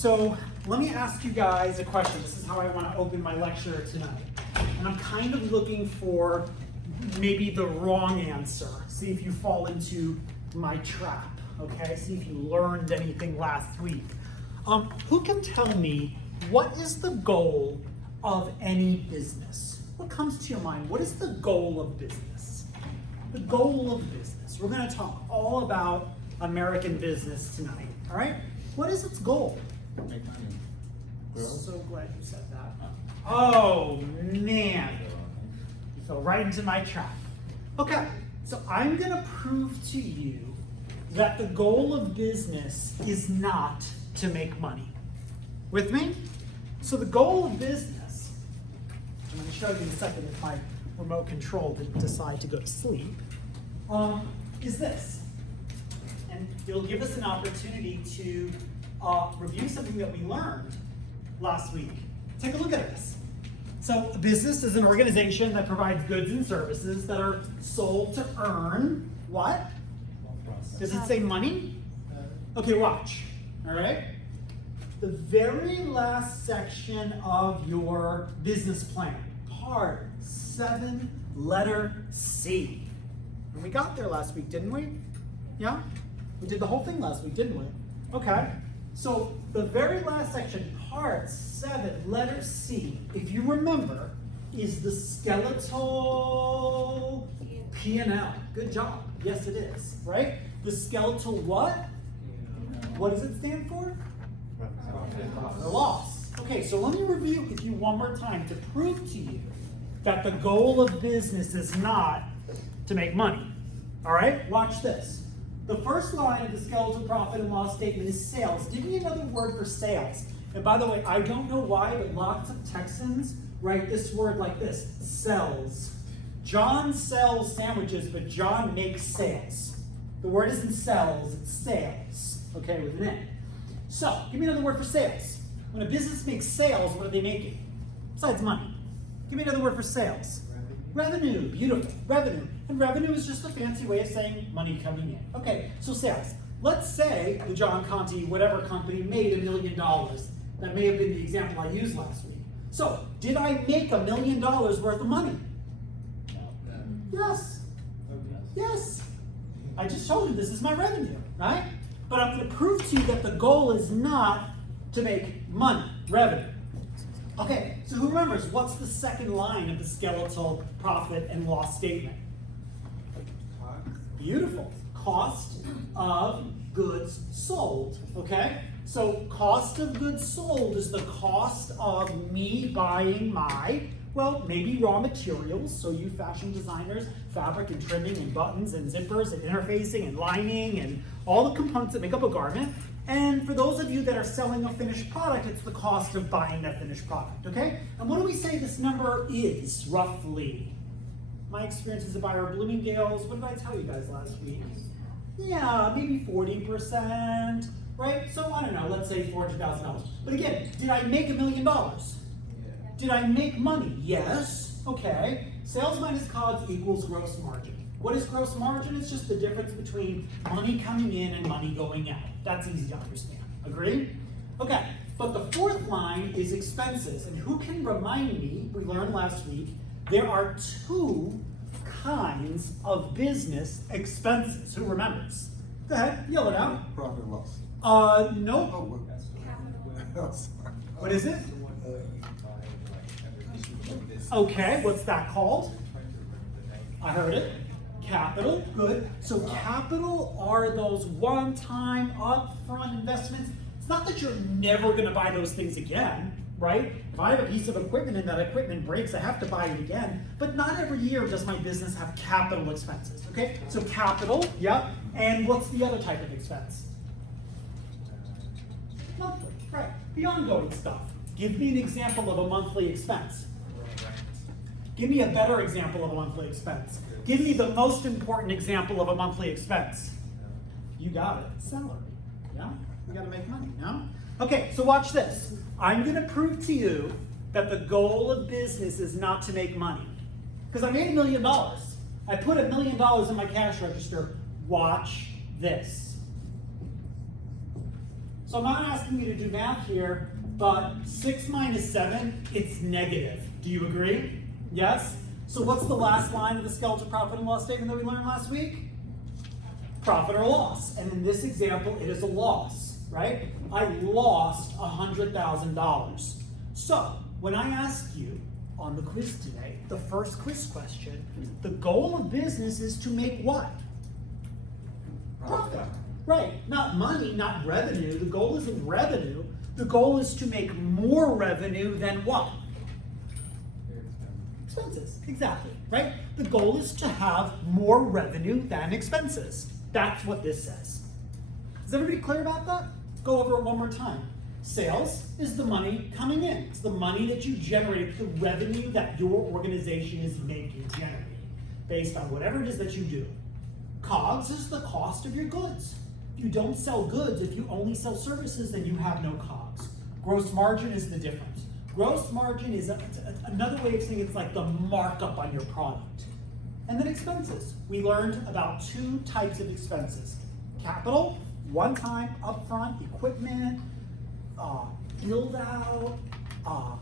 So let me ask you guys a question. This is how I want to open my lecture tonight. And I'm kind of looking for maybe the wrong answer. See if you fall into my trap, okay? See if you learned anything last week. Who can tell me what is the goal of any business? What comes to your mind? What is the goal of business? The goal of business. We're going to talk all about American business tonight, all right? What is its goal? Make money. So glad you said that. Oh, man. You fell right into my trap. Okay, so I'm going to prove to you that the goal of business is not to make money. With me? So the goal of business, I'm going to show you in a second if my remote control didn't decide to go to sleep, is this. And it'll give us an opportunity to review something that we learned last week. Take a look at this. So a business is an organization that provides goods and services that are sold to earn what? Does it say money? Okay, watch. All right. The very last section of your business plan, part 7, letter C. And we got there last week, didn't we? Yeah? We did the whole thing last week, didn't we? Okay. So the very last section, part 7, letter C, if you remember, is the skeletal P&L. Good job. Yes, it is, right? The skeletal what? What does it stand for? The loss. Okay, so let me review with you one more time to prove to you that the goal of business is not to make money. All right, watch this. The first line of the skeletal profit and loss statement is sales. Give me another word for sales. And by the way, I don't know why, but lots of Texans write this word like this, sells. John sells sandwiches, but John makes sales. The word isn't sells, it's sales, okay, with an N. So, give me another word for sales. When a business makes sales, what are they making? Besides money. Give me another word for sales. Revenue, beautiful, revenue. And revenue is just a fancy way of saying money coming in. Okay, so sales. Let's say the John Conte, whatever company, made $1 million. That may have been the example I used last week. So, did I make $1 million worth of money? Yes. Yes. I just told you this is my revenue, right? But I'm going to prove to you that the goal is not to make money, revenue. Okay, so who remembers what's the second line of the skeletal profit and loss statement? Beautiful. Cost of goods sold, okay? So cost of goods sold is the cost of me buying my, well, maybe raw materials, so you fashion designers, fabric and trimming and buttons and zippers and interfacing and lining and all the components that make up a garment. And for those of you that are selling a finished product, it's the cost of buying that finished product, okay? And what do we say this number is, roughly? My experience as a buyer of Bloomingdale's, what did I tell you guys last week? Yeah, maybe 40%, right? So I don't know, let's say $400,000. But again, did I make $1 million? Did I make money? Yes. Okay. Sales minus COGS equals gross margin. What is gross margin? It's just the difference between money coming in and money going out. That's easy to understand. Agree? Okay. But the fourth line is expenses. And who can remind me, we learned last week, there are 2 kinds of business expenses. Who remembers? Go ahead, yell it out. Profit and loss. Nope. Oh, What is it? Okay, what's that called? I heard it. Capital, good. So capital are those one-time upfront investments. It's not that you're never gonna buy those things again, right? If I have a piece of equipment and that equipment breaks, I have to buy it again. But not every year does my business have capital expenses, okay? So capital, yep. And what's the other type of expense? Monthly, right. The ongoing stuff. Give me an example of a monthly expense. Give me a better example of a monthly expense. Give me the most important example of a monthly expense. You got it. Salary. Yeah? We got to make money, no? Okay, so watch this. I'm going to prove to you that the goal of business is not to make money. Because I made $1 million. I put $1 million in my cash register. Watch this. So I'm not asking you to do math here, but 6 minus 7, it's negative. Do you agree? Yes? So what's the last line of the skeletal profit and loss statement that we learned last week? Profit or loss. And in this example, it is a loss, right? I lost $100,000. So when I ask you on the quiz today, the first quiz question, the goal of business is to make what? Profit. Right, not money, not revenue. The goal isn't revenue. The goal is to make more revenue than what? Expenses, exactly, right? The goal is to have more revenue than expenses. That's what this says. Is everybody clear about that? Go over it one more time. Sales is the money coming in. It's the money that you generate, it's the revenue that your organization is making, generating, based on whatever it is that you do. COGS is the cost of your goods. If you don't sell goods, if you only sell services, then you have no COGS. Gross margin is the difference. Gross margin is another way of saying it's like the markup on your product. And then expenses. We learned about 2 types of expenses. Capital, one-time, upfront, equipment, build out,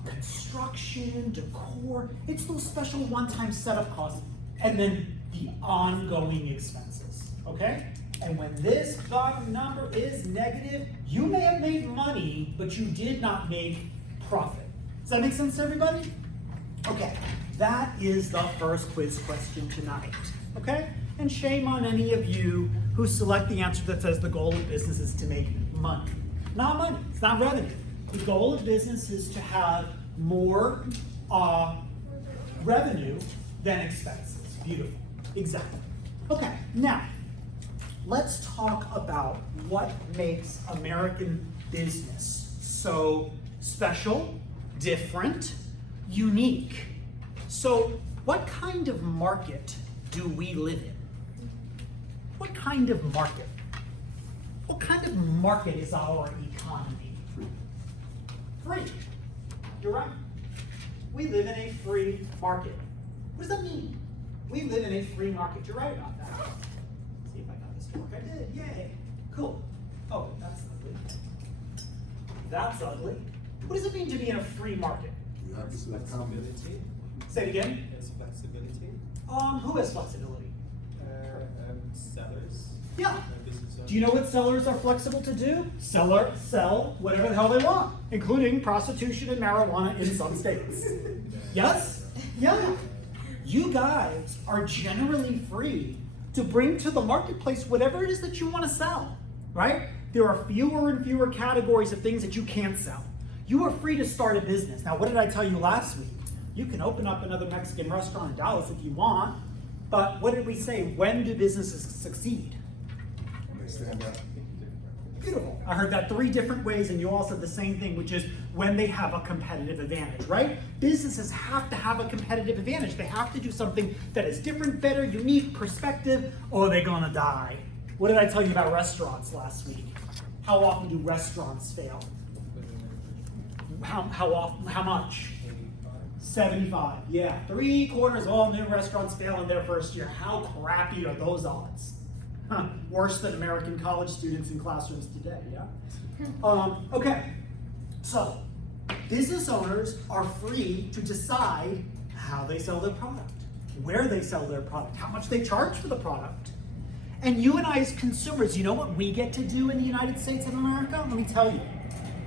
construction, decor. It's those special one-time setup costs. And then the ongoing expenses, okay? And when this bottom number is negative, you may have made money, but you did not make profit. Does that make sense to everybody? Okay, that is the first quiz question tonight, okay? And shame on any of you who select the answer that says the goal of business is to make money. Not money, it's not revenue. The goal of business is to have more revenue than expenses. Beautiful, exactly. Okay, now, let's talk about what makes American business so special, different, unique. So what kind of market do we live in? What kind of market? What kind of market is our economy? Free. You're right. We live in a free market. What does that mean? We live in a free market. You're right about that. Let's see if I got this to work. I did. Yay. Cool. Oh, that's ugly. That's ugly. What does it mean to be in a free market? You have flexibility. Say it again. There's flexibility. Who has flexibility? Sellers. Yeah. Do you know what sellers are flexible to do? Sell whatever the hell they want, including prostitution and marijuana in some states. Yes? Yeah. You guys are generally free to bring to the marketplace whatever it is that you want to sell, right? There are fewer and fewer categories of things that you can't sell. You are free to start a business. Now, what did I tell you last week? You can open up another Mexican restaurant in Dallas if you want, but what did we say? When do businesses succeed? When they stand up. Beautiful. I heard that 3 different ways, and you all said the same thing, which is when they have a competitive advantage, right? Businesses have to have a competitive advantage. They have to do something that is different, better, unique, perspective, or they're gonna die. What did I tell you about restaurants last week? How often do restaurants fail? How often? How much? 75. Yeah, 3/4 of all new restaurants fail in their first year. How crappy are those odds? Huh. Worse than American college students in classrooms today, yeah? Okay, so business owners are free to decide how they sell their product, where they sell their product, how much they charge for the product. And you and I as consumers, you know what we get to do in the United States of America? Let me tell you.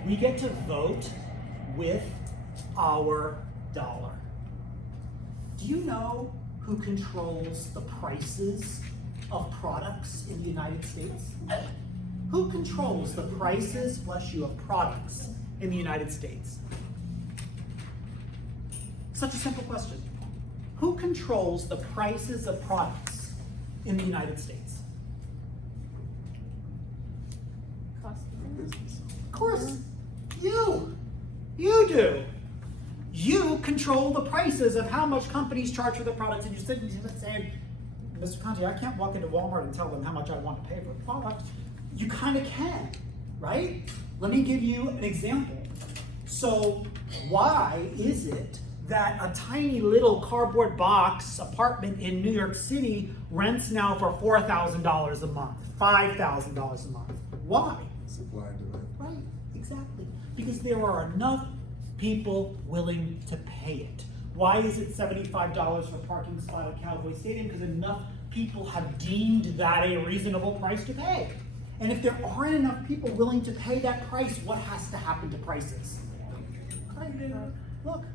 We get to vote with our dollar. Do you know who controls the prices of products in the United States? Who controls the prices, bless you, of products in the United States? Such a simple question. Who controls the prices of products in the United States? Of course, you do. You control the prices of how much companies charge for their products, and you're sitting saying, Mr. Conti, I can't walk into Walmart and tell them how much I want to pay for a product. You kind of can, right? Let me give you an example. So why is it that a tiny little cardboard box apartment in New York City rents now for $4,000 a month, $5,000 a month? Why? Supply and demand. Right, exactly. Because there are enough people willing to pay it. Why is it $75 for a parking spot at Cowboy Stadium? Because enough people have deemed that a reasonable price to pay. And if there aren't enough people willing to pay that price, what has to happen to prices? Look,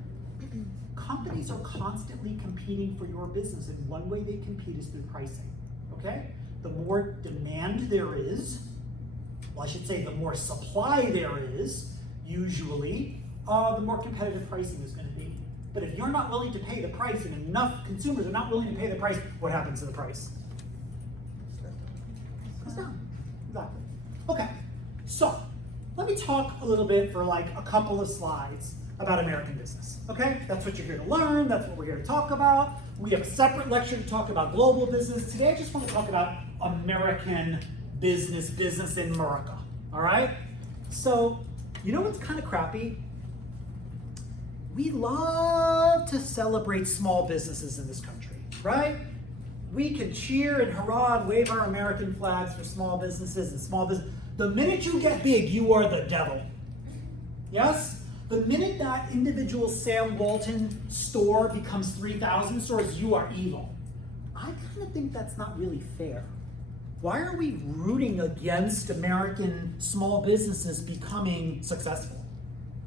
companies are constantly competing for your business, and one way they compete is through pricing, okay? The more demand there is, well, I should say the more supply there is, usually, the more competitive pricing is going to be. But if you're not willing to pay the price and enough consumers are not willing to pay the price, what happens to the price? It goes down. Exactly. Okay, so let me talk a little bit for like a couple of slides about American business. Okay, that's what you're here to learn. That's what we're here to talk about. We have a separate lecture to talk about global business. Today, I just want to talk about American business in America. All right. So, you know what's kind of crappy? We love to celebrate small businesses in this country, right? We can cheer and hurrah and wave our American flags for small businesses and small business. The minute you get big, you are the devil. Yes? The minute that individual Sam Walton store becomes 3,000 stores, you are evil. I kind of think that's not really fair. Why are we rooting against American small businesses becoming successful?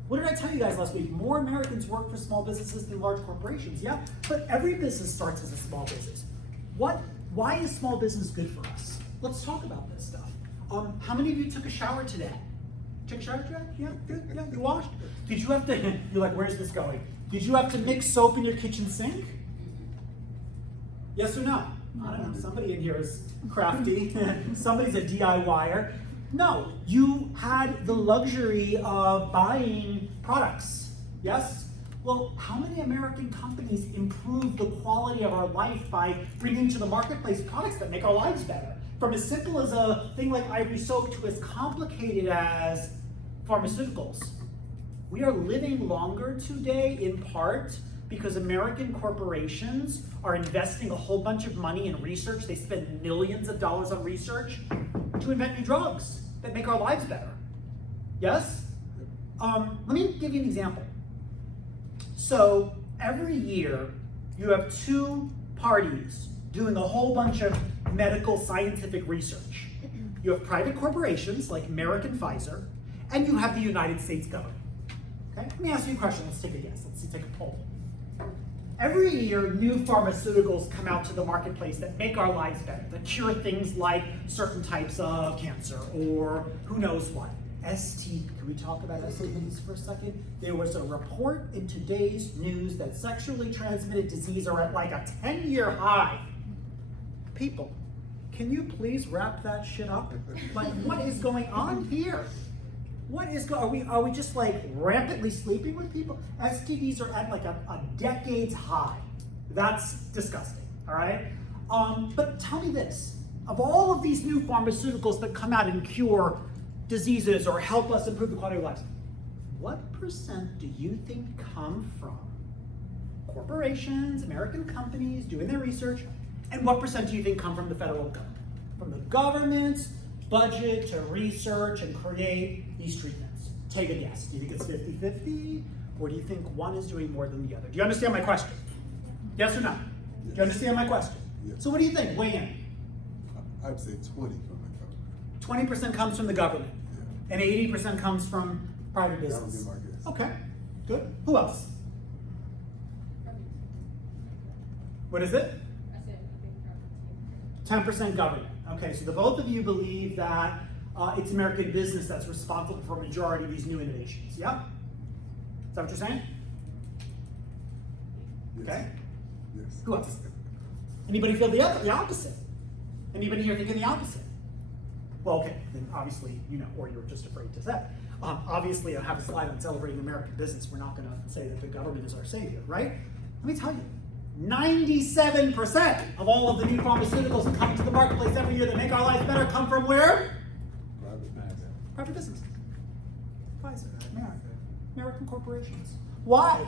What did I tell you guys last week? More Americans work for small businesses than large corporations. Yeah, but every business starts as a small business. Why is small business good for us? Let's talk about this stuff. How many of you took a shower today? Took a shower today? Yeah, good. Yeah, you washed? Did you have to, you're like, where's this going? Did you have to mix soap in your kitchen sink? Yes or no? I don't know, somebody in here is crafty. Somebody's a DIYer. No, you had the luxury of buying products, yes? Well, how many American companies improve the quality of our life by bringing to the marketplace products that make our lives better? From as simple as a thing like Ivory soap to as complicated as pharmaceuticals. We are living longer today in part because American corporations are investing a whole bunch of money in research. They spend millions of dollars on research to invent new drugs that make our lives better. Yes? Let me give you an example. So every year you have two parties doing a whole bunch of medical scientific research. You have private corporations like Merck and Pfizer, and you have the United States government. Okay? Let me ask you a question. Let's take a guess. Let's take a poll. Every year, new pharmaceuticals come out to the marketplace that make our lives better, that cure things like certain types of cancer or who knows what. Can we talk about STDs for a second? There was a report in today's news that sexually transmitted disease are at like a 10-year high. People, can you please wrap that shit up? Like, what is going on here? Are we just like rampantly sleeping with people? STDs are at like a decade's high. That's disgusting, all right? But tell me this, of all of these new pharmaceuticals that come out and cure diseases or help us improve the quality of lives, what percent do you think come from corporations, American companies doing their research, and what percent do you think come from the federal government? From the government's budget to research and create these treatments? Take a guess. Do you think it's 50-50? Or do you think one is doing more than the other? Do you understand my question? Yes or no? Do you understand my question? Yes. So what do you think? Weigh in. I'd say 20 from the government. 20% comes from the government, Yeah. and 80% comes from private That would business. be my guess. Okay, good. Who else? What is it? 10% government. Okay, so the both of you believe that it's American business that's responsible for a majority of these new innovations. Yeah? Is that what you're saying? Yes. Okay. Yes. Who else? Anybody feel the opposite? Anybody here thinking the opposite? Well, okay, then obviously, you know, or you're just afraid to say. Obviously, I have a slide on celebrating American business. We're not going to say that the government is our savior, right? Let me tell you, 97% of all of the new pharmaceuticals that come to the marketplace every year that make our lives better come from where? Private businesses. Pfizer, American corporations. Why?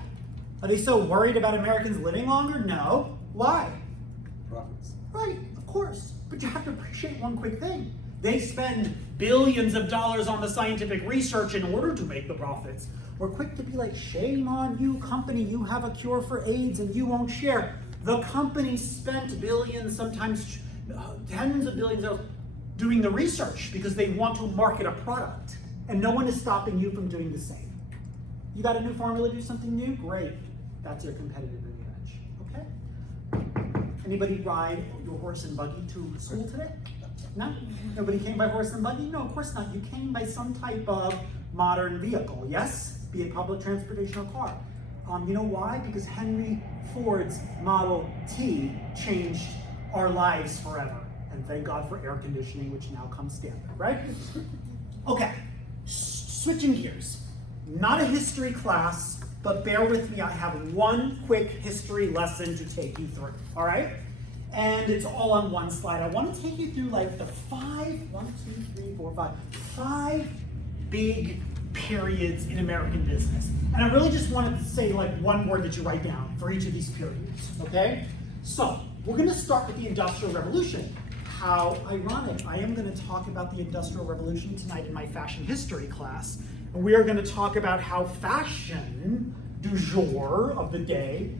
Are they so worried about Americans living longer? No. Why? Profits. Right, of course. But you have to appreciate one quick thing. They spend billions of dollars on the scientific research in order to make the profits. We're quick to be like, shame on you, company, you have a cure for AIDS and you won't share. The company spent billions, sometimes tens of billions of dollars doing the research because they want to market a product. And no one is stopping you from doing the same. You got a new formula to do something new? Great. That's your competitive advantage. Okay? Anybody ride your horse and buggy to school today? No? Nobody came by horse and buggy? No, of course not. You came by some type of modern vehicle, yes? Be it public transportation or car. You know why? Because Henry Ford's Model T changed our lives forever. And thank God for air conditioning, which now comes standard, right? Okay, switching gears. Not a history class, but bear with me, I have one quick history lesson to take you through, all right? And it's all on one slide. I want to take you through like the five big periods in American business. And I really just wanted to say like one word that you write down for each of these periods, okay? So, we're gonna start with the Industrial Revolution. How ironic, I am gonna talk about the Industrial Revolution tonight in my fashion history class. And we are gonna talk about how fashion du jour of the day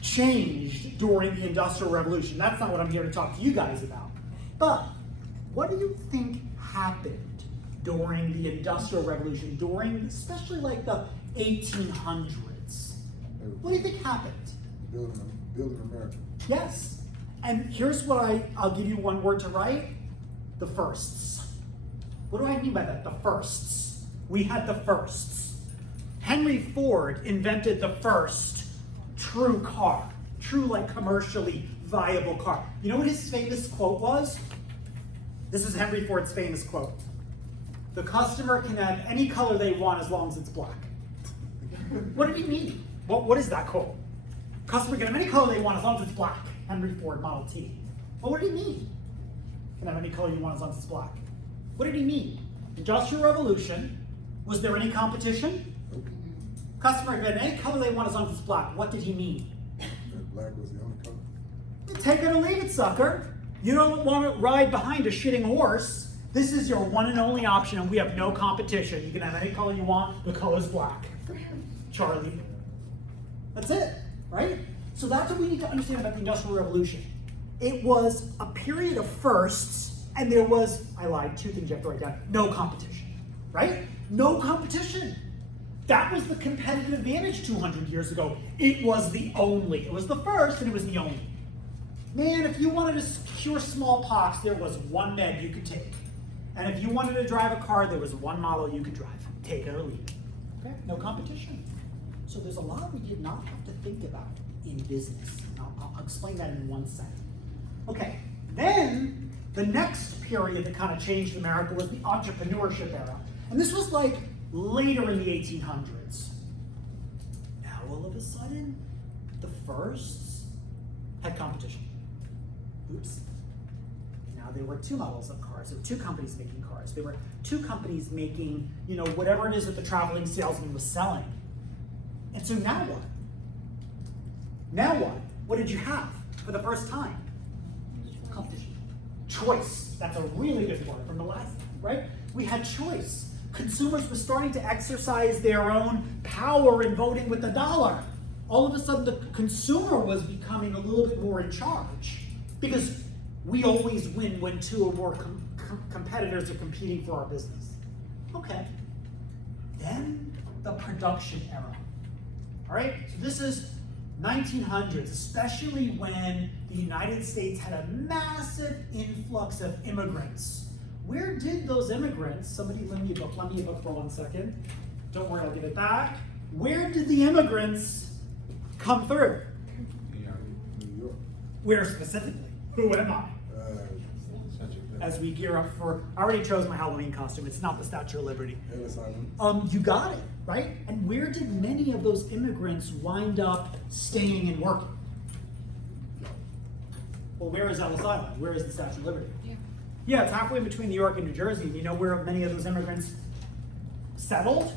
changed during the Industrial Revolution. That's not what I'm here to talk to you guys about. But what do you think happened during the Industrial Revolution, during especially like the 1800s? What do you think happened? Building America. Yes. And here's what I'll give you one word to write. The firsts. What do I mean by that? The firsts. We had the firsts. Henry Ford invented the first true car. True, like, commercially viable car. You know what his famous quote was? This is Henry Ford's famous quote. The customer can have any color they want as long as it's black. What did he mean? What is that quote? Customer can have any color they want as long as it's black. Henry Ford Model T. Well, what did he mean? Can have any color you want as long as it's black. What did he mean? Industrial Revolution. Was there any competition? Customer can have any color they want as long as it's black. What did he mean? That black was the only color. Take it or leave it, sucker. You don't want to ride behind a shitting horse. This is your one and only option, and we have no competition. You can have any color you want. The color's black. Charlie. That's it, right? So that's what we need to understand about the Industrial Revolution. It was a period of firsts, and there was, I lied, two things you have to write down. No competition, right? No competition. That was the competitive advantage 200 years ago. It was the only. It was the first, and it was the only. Man, if you wanted to cure smallpox, there was one med you could take. And if you wanted to drive a car, there was one model you could drive. Take it or leave it. Okay? No competition. So there's a lot we did not have to think about in business. I'll explain that in one second. Okay, then the next period that kind of changed America was the entrepreneurship era. And this was like later in the 1800s. Now all of a sudden, the firsts had competition. Oops. Now there were two models of cars. There were two companies making cars. There were two companies making, whatever it is that the traveling salesman was selling. And so now what? Now what? What did you have for the first time? Competition. Choice. That's a really good word from the last, right? We had choice. Consumers were starting to exercise their own power in voting with the dollar. All of a sudden, the consumer was becoming a little bit more in charge because we always win when two or more competitors are competing for our business. Okay. Then the production era. All right, so this is 1900s, especially when the United States had a massive influx of immigrants. Where did those immigrants, somebody lend me a book for 1 second. Don't worry, I'll give it back. Where did the immigrants come through? New York. Where specifically? Who am I? As we gear up for, I already chose my Halloween costume. It's not the Statue of Liberty. Ellis Island. You got it, right? And where did many of those immigrants wind up staying and working? Well, where is Ellis Island? Where is the Statue of Liberty? Yeah, it's halfway between New York and New Jersey. You know where many of those immigrants settled?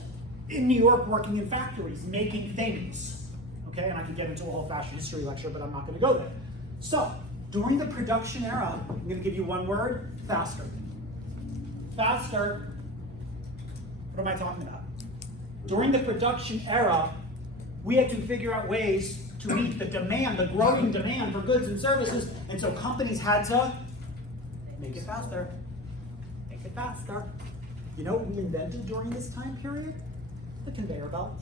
In New York, working in factories, making things. Okay, and I could get into a whole fashion history lecture, but I'm not going to go there. So, during the production era, I'm going to give you one word, faster. faster. What am I talking about? During the production era, we had to figure out ways to meet the demand, the growing demand for goods and services, and so companies had to make it faster. Make it faster. You know what we invented during this time period? The conveyor belt.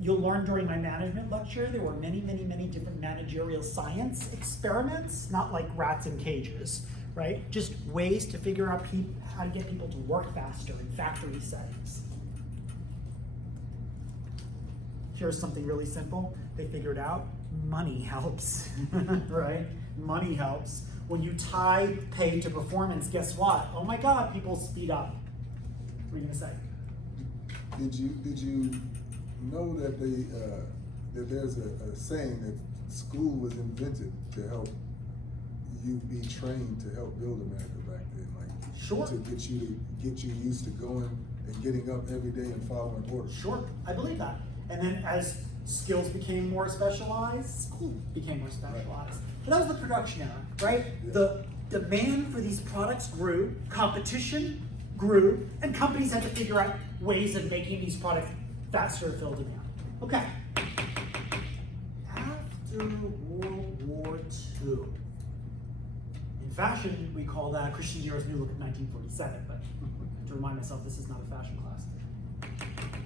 You'll learn during my management lecture, there were many, many, many different managerial science experiments, not like rats in cages, right? Just ways to figure out how to get people to work faster in factory settings. Here's something really simple. They figured out money helps, right? Money helps. When you tie pay to performance, guess what? Oh my God, people speed up. What are you gonna say? Did you know that that there's a saying that school was invented to help you be trained to help build America back then, like Sure. to get you used to going and getting up every day and following orders. Sure, I believe that. And then as skills became more specialized, school became more specialized. But that was the production era, right? Yeah. The demand for these products grew, competition grew, and companies had to figure out ways of making these products faster to fill demand. Okay. After World War II, in fashion, we call that Christian Dior's New Look of 1947, but to remind myself, this is not a fashion class.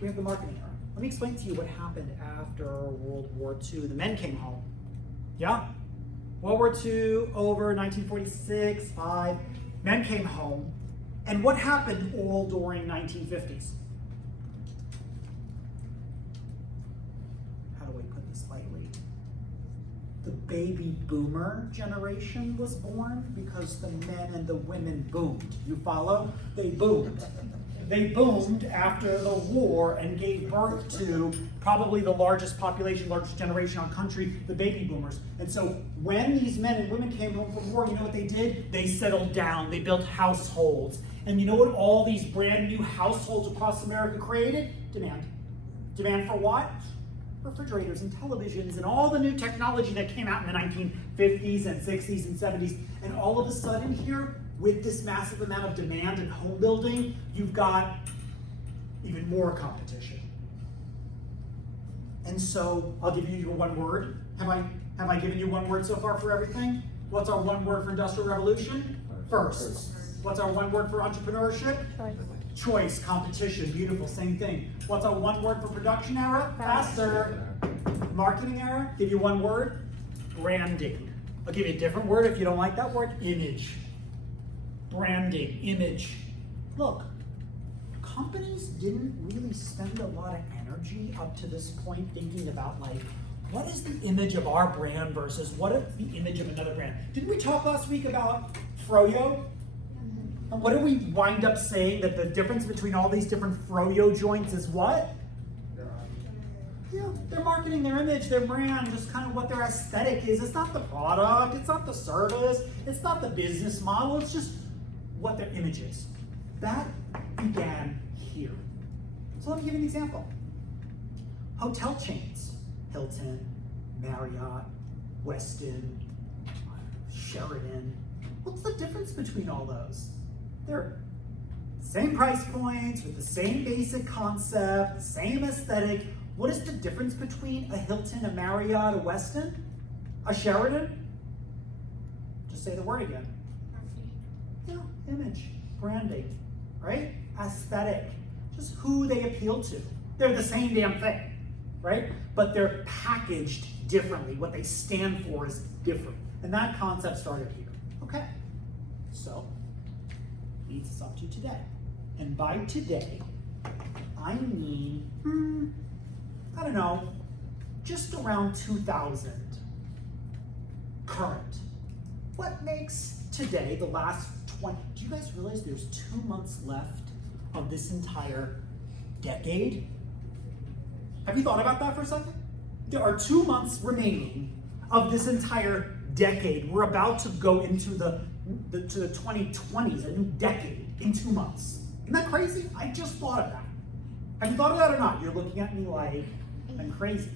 We have the marketing era. Let me explain to you what happened after World War II. The men came home. Yeah? World War II over, 1946, 5. Men came home. And what happened all during 1950s? How do I put this lightly? The baby boomer generation was born because the men and the women boomed. You follow? They boomed. They boomed after the war and gave birth to probably the largest population, largest generation on country, the baby boomers. And so when these men and women came home from war, you know what they did? They settled down, they built households. And you know what all these brand new households across America created? Demand. Demand for what? Refrigerators and televisions and all the new technology that came out in the 1950s and 60s and 70s. And all of a sudden here, with this massive amount of demand and home building, you've got even more competition. And so I'll give you your one word. Have I given you one word so far for everything? What's our one word for industrial revolution? First. What's our one word for entrepreneurship? Choice, competition, beautiful, same thing. What's our one word for production era? Faster. Marketing era, give you one word, branding. I'll give you a different word if you don't like that word, image. Branding, image. Look, companies didn't really spend a lot of energy up to this point thinking about like, what is the image of our brand versus what is the image of another brand? Didn't we talk last week about Froyo? And what did we wind up saying? That the difference between all these different Froyo joints is what? Yeah, they're marketing their image, their brand, just kind of what their aesthetic is. It's not the product, it's not the service, it's not the business model, it's just what their image is. That began here. So let me give you an example. Hotel chains, Hilton, Marriott, Westin, Sheraton. What's the difference between all those? They're same price points with the same basic concept, same aesthetic. What is the difference between a Hilton, a Marriott, a Westin, a Sheraton? Just say the word again. Yeah, image, branding, right? Aesthetic, just who they appeal to. They're the same damn thing, right? But they're packaged differently. What they stand for is different. And that concept started here. Okay, so leads us up to today. And by today, I mean, I don't know, just around 2000 current. What makes today the last 20, do you guys realize there's 2 months left of this entire decade? Have you thought about that for a second? There are 2 months remaining of this entire decade. We're about to go into the 2020s, a new decade, in 2 months. Isn't that crazy? I just thought of that. Have you thought of that or not? You're looking at me like I'm crazy,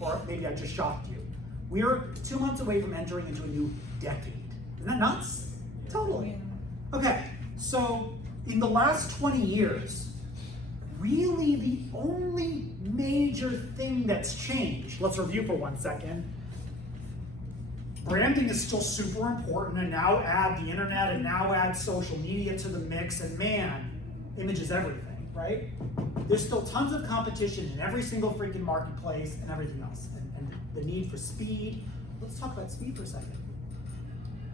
or maybe I just shocked you. We're 2 months away from entering into a new decade. Isn't that nuts? Totally. Okay, so in the last 20 years, really the only major thing that's changed, let's review for 1 second. Branding is still super important, and now add the internet and now add social media to the mix, and man, image is everything, right? There's still tons of competition in every single freaking marketplace and everything else, and the need for speed. Let's talk about speed for a second.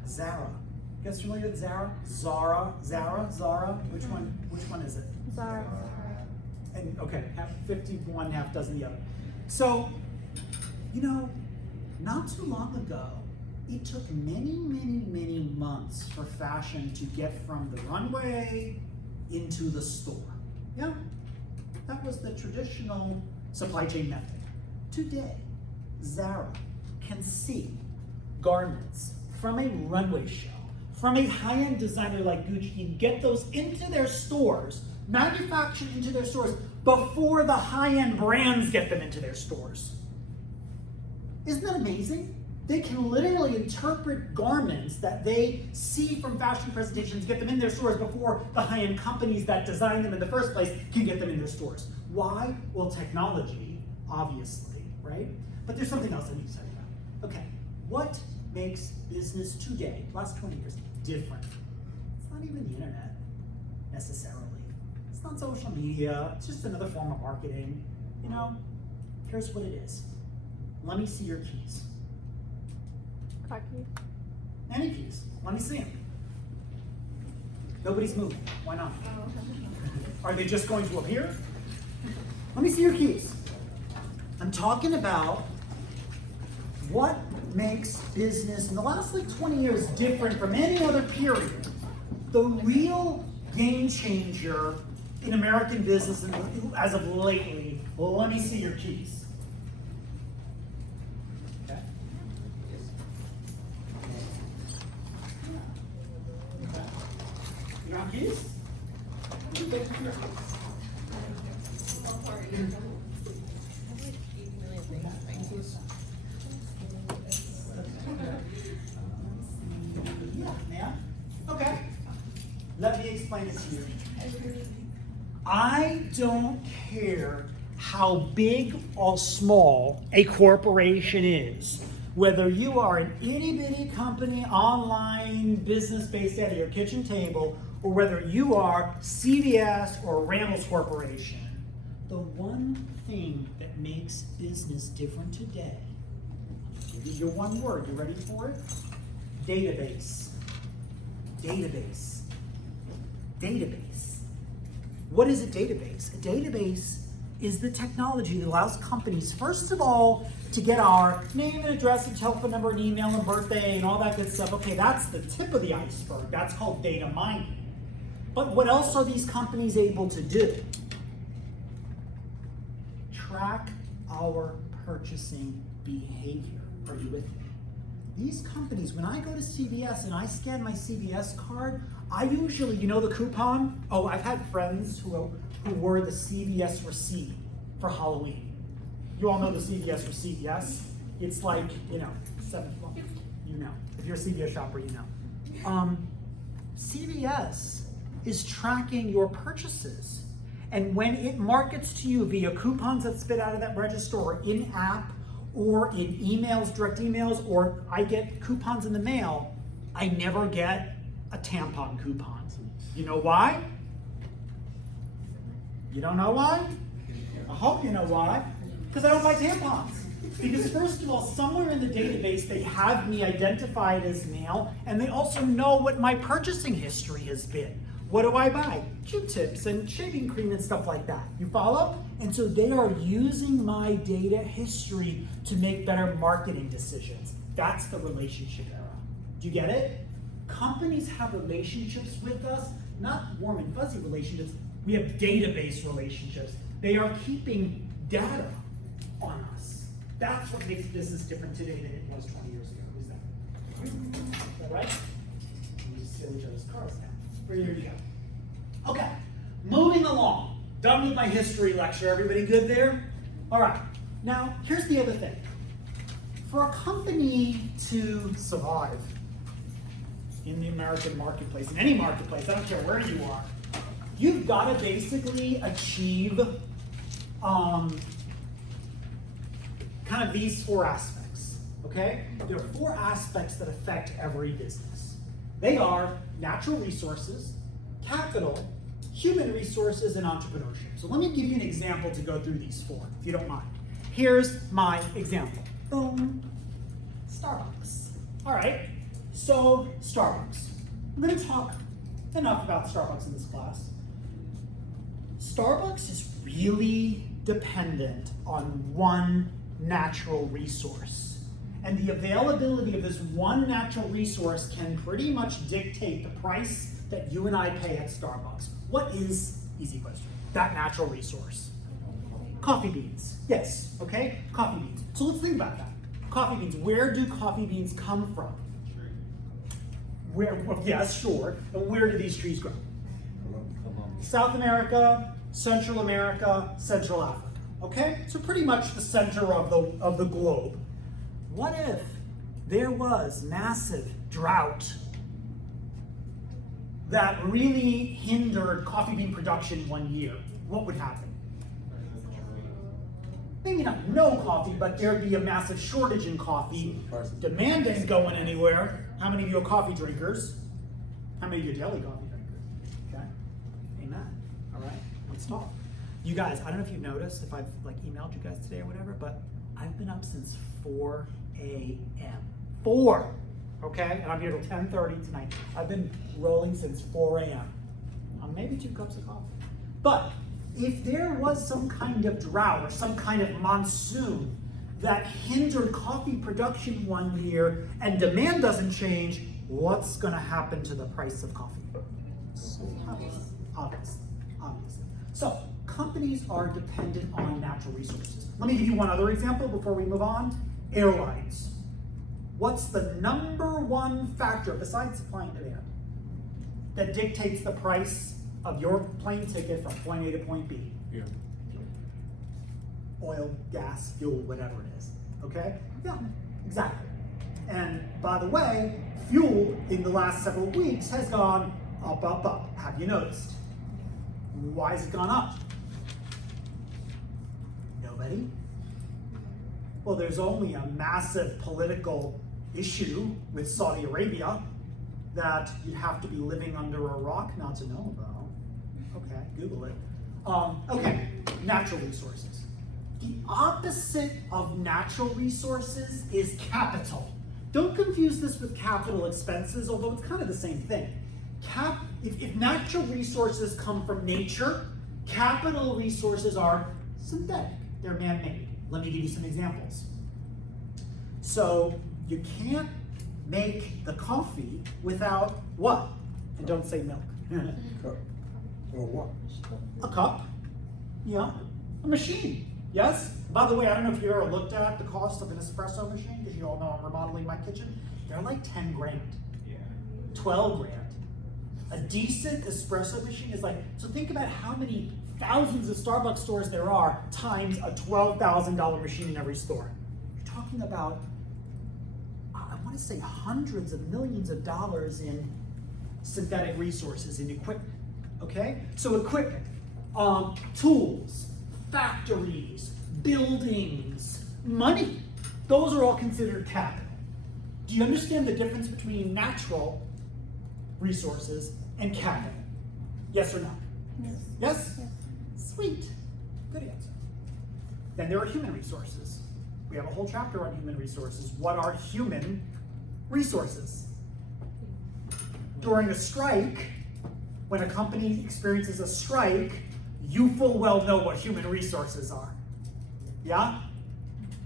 Zara. You guys familiar with Zara? Zara? Which one is it? Zara. And okay, half 51, half dozen the other. So, you know, not too long ago, it took many months for fashion to get from the runway into the store. Yeah, that was the traditional supply chain method. Today, Zara can see garments from a runway show, from a high-end designer like Gucci, and get those into their stores, manufactured into their stores, before the high-end brands get them into their stores. Isn't that amazing? They can literally interpret garments that they see from fashion presentations, get them in their stores before the high-end companies that designed them in the first place can get them in their stores. Why? Well, technology, obviously, right? But there's something else I need to tell you about. Okay, what makes business today, last 20 years, different? It's not even the internet, necessarily. It's not social media, it's just another form of marketing. You know, here's what it is. Let me see your keys. Car keys. Any keys. Let me see them. Nobody's moving. Why not? Are they just going to appear? Let me see your keys. I'm talking about what makes business in the last like 20 years different from any other period. The real game changer in American business as of lately. Well, let me see your keys. You want keys? Yeah, ma'am. Okay. Let me explain it to you. I don't care how big or small a corporation is. Whether you are an itty-bitty company, online, business based out of your kitchen table, or whether you are CVS or Randall's Corporation, the one thing that makes business different today, I'll give you your one word, you ready for it? Database. Database. Database. What is a database? A database is the technology that allows companies, first of all, to get our name and address and telephone number and email and birthday and all that good stuff. Okay, that's the tip of the iceberg. That's called data mining. But what else are these companies able to do? Track our purchasing behavior. Are you with me? These companies, when I go to CVS and I scan my CVS card, I usually, you know the coupon? Oh, I've had friends who wore the CVS receipt for Halloween. You all know the CVS receipt, yes? It's like, you know, you know. If you're a CVS shopper, you know. CVS is tracking your purchases. And when it markets to you via coupons that spit out of that register or in-app or in emails, direct emails, or I get coupons in the mail, I never get a tampon coupon. You know why? You don't know why? I hope you know why. Because I don't buy tampons. Because first of all, somewhere in the database, they have me identified as male, and they also know what my purchasing history has been. What do I buy? Q-tips and shaving cream and stuff like that. You follow? And so they are using my data history to make better marketing decisions. That's the relationship era. Do you get it? Companies have relationships with us, not warm and fuzzy relationships. We have database relationships. They are keeping data on us. That's what makes business different today than it was 20 years ago. Is that right? We just steal each other's cars now. Here you go. Okay, moving along. Done with my history lecture. Everybody good there? All right. Now, here's the other thing. For a company to survive, in the American marketplace, in any marketplace, I don't care where you are, you've got to basically achieve kind of these 4 aspects, okay? There are 4 aspects that affect every business. They are natural resources, capital, human resources, and entrepreneurship. So let me give you an example to go through these 4, if you don't mind. Here's my example. Boom. Starbucks. All right, so Starbucks. I'm going to talk enough about Starbucks in this class. Starbucks is really dependent on one natural resource. And the availability of this one natural resource can pretty much dictate the price that you and I pay at Starbucks. What is, easy question, that natural resource? Coffee beans. Yes, okay? Coffee beans. So let's think about that. Coffee beans. Where do coffee beans come from? Where? Well, yes, sure. And where do these trees grow? South America, Central America, Central Africa. Okay? So pretty much the center of the globe. What if there was massive drought that really hindered coffee bean production one year? What would happen? Maybe not no coffee, but there'd be a massive shortage in coffee. Demand ain't going anywhere. How many of you are coffee drinkers? How many of you are daily coffee drinkers? Okay, amen. All right, let's talk. You guys, I don't know if you've noticed, if I've like emailed you guys today or whatever, but I've been up since 4 a.m. 4, okay? And I'm here till 10:30 tonight. I've been rolling since 4 a.m. Maybe 2 cups of coffee. But if there was some kind of drought or some kind of monsoon that hindered coffee production one year and demand doesn't change, what's going to happen to the price of coffee? Obviously. So, companies are dependent on natural resources. Let me give you one other example before we move on. Airlines. What's the number 1 factor, besides supply and demand, that dictates the price of your plane ticket from point A to point B? Yeah. Oil, gas, fuel, whatever it is. Okay? Yeah, exactly. And by the way, fuel in the last several weeks has gone up, up, up. Have you noticed? Why has it gone up? Nobody? Well, there's only a massive political issue with Saudi Arabia that you have to be living under a rock not to know about. Okay, Google it. Okay, natural resources. The opposite of natural resources is capital. Don't confuse this with capital expenses, although it's kind of the same thing. If natural resources come from nature, capital resources are synthetic. They're man-made. Let me give you some examples. So you can't make the coffee without what? And don't say milk. Cup. Or what? A cup. Yeah. A machine. Yes? By the way, I don't know if you ever looked at the cost of an espresso machine, because you all know I'm remodeling my kitchen. They're like 10 grand. Yeah. 12 grand. A decent espresso machine is like, so think about how many thousands of Starbucks stores there are times a $12,000 machine in every store. You're talking about, I want to say hundreds of millions of dollars in synthetic resources, in equipment. Okay? So equipment, tools, factories, buildings, money, those are all considered capital. Do you understand the difference between natural resources and capital? Yes or no? Yes. Yes? Yes. Sweet. Good answer. Then there are human resources. We have a whole chapter on human resources. What are human resources? During a strike, when a company experiences a strike, you full well know what human resources are. Yeah?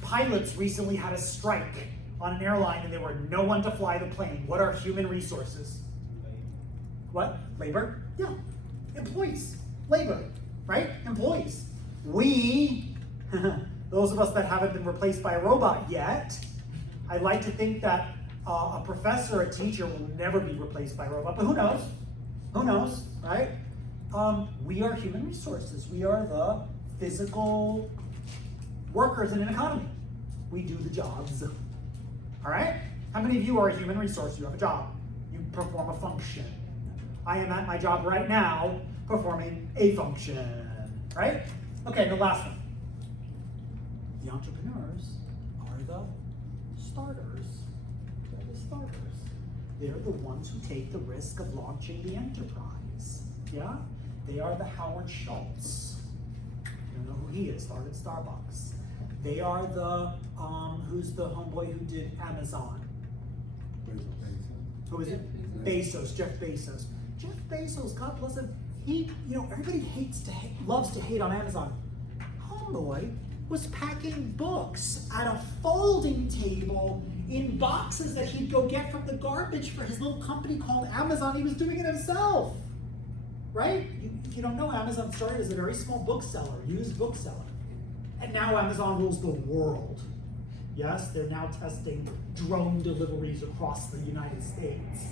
Pilots recently had a strike on an airline and there were no one to fly the plane. What are human resources? What? Labor? Yeah. Employees. Labor. Right? Employees. We, those of us that haven't been replaced by a robot yet, I'd like to think that a professor, a teacher will never be replaced by a robot, but who knows? Who knows, right? We are human resources. We are the physical workers in an economy. We do the jobs. All right? How many of you are a human resource? You have a job. You perform a function. I am at my job right now performing a function, right? Okay, the last one. The entrepreneurs are the starters. They're the starters. They're the ones who take the risk of launching the enterprise. Yeah? They are the Howard Schultz. You don't know who he is, started Starbucks. They are the, who's the homeboy who did Amazon? Who is it? Bezos, Jeff Bezos. Jeff Bezos, God bless him. He, everybody loves to hate on Amazon. Homeboy was packing books at a folding table in boxes that he'd go get from the garbage for his little company called Amazon. He was doing it himself, right? You don't know, Amazon started as a very small bookseller, used bookseller. And now Amazon rules the world. Yes, they're now testing drone deliveries across the United States.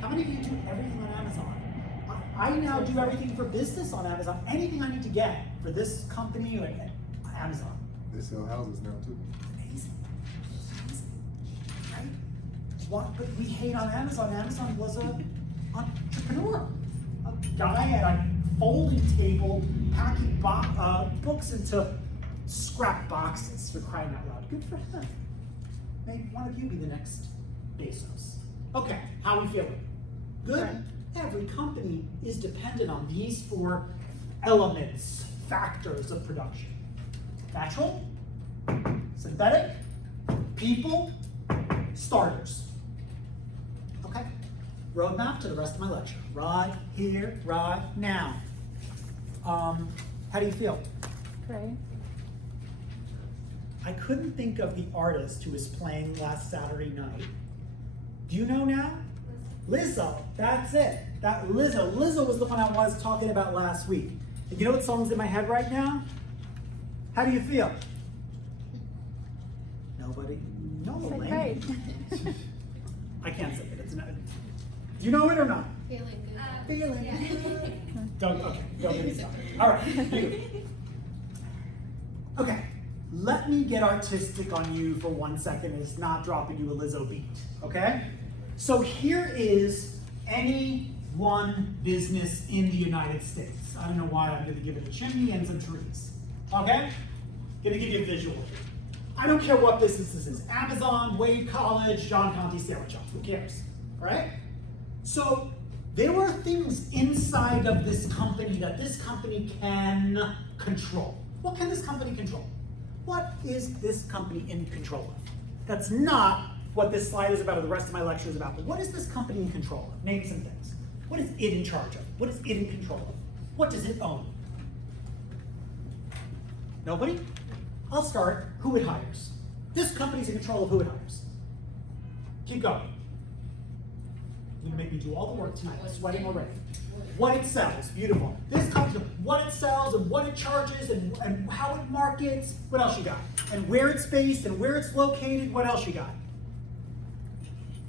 How many of you do everything on Amazon? I now do everything for business on Amazon. Anything I need to get for this company or Amazon. They sell houses now too. Amazing. Right? But we hate on Amazon. Amazon was an entrepreneur. A guy at a folding table packing books into scrap boxes, for crying out loud. Good for him. Maybe one of you be the next Bezos. Okay, how are we feeling? Good? Okay. Every company is dependent on these 4 elements, factors of production. Natural, synthetic, people, starters. Okay, roadmap to the rest of my lecture. Right here, right now. How do you feel? Great. I couldn't think of the artist who was playing last Saturday night. Do you know now? Lizzo, that's it. That Lizzo. Lizzo was the one I was talking about last week. And you know what song's in my head right now? How do you feel? Nobody? No, Say Elaine. great. I can't say it. It's not. Do you know it or not? Feeling good. Feeling Yeah. good. Don't get me started. All right. Beautiful. Okay. Let me get artistic on you for 1 second and it's not dropping you a Lizzo beat, okay? So here is any one business in the United States. I don't know why I'm gonna give it a chimney and some trees, okay? Gonna give you a visual here. I don't care what business this is. Amazon, Wade College, John Conte Sandwich Shop, who cares, right? So there are things inside of this company that this company can control. What can this company control? What is this company in control of? That's not what this slide is about or the rest of my lecture is about, but what is this company in control of? Name some things. What is it in charge of? What is it in control of? What does it own? Nobody? I'll start. Who it hires. This company's in control of who it hires. Keep going. You're gonna make me do all the work tonight. I'm sweating already. What it sells, beautiful. This company, what it sells and what it charges and how it markets. What else you got? And where it's based and where it's located. What else you got?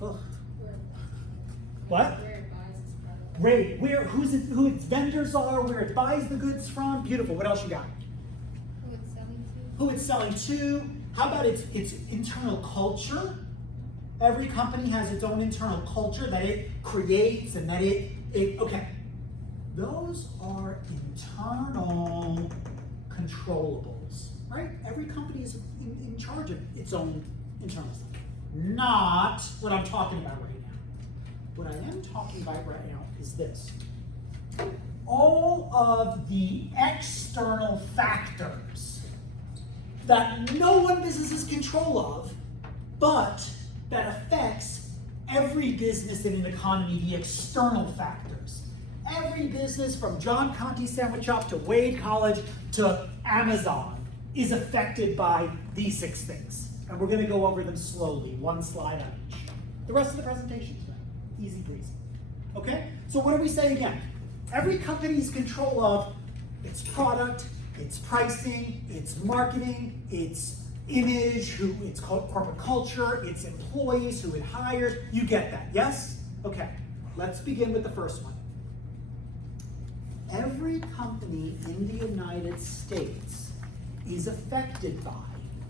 Ugh. What? Where it buys its product. Great. Who its vendors are, where it buys the goods from. Beautiful. What else you got? Who it's selling to. Who it's selling to. How about its internal culture? Every company has its own internal culture that it creates and that it okay. Those are internal controllables, right? Every company is in charge of its own internal stuff. Not what I'm talking about right now. What I am talking about right now is this. All of the external factors that no one business is control of, but that affects every business in an economy, the external factors. Every business from John Conte Sandwich Shop to Wade College to Amazon is affected by these 6 things. And we're gonna go over them slowly, 1 slide on each. The rest of the presentation tonight, easy breezy. Okay, so what do we say again? Every company's control of its product, its pricing, its marketing, its image, its corporate culture, its employees, who it hires. You get that, yes? Okay, let's begin with the first one. Every company in the United States is affected by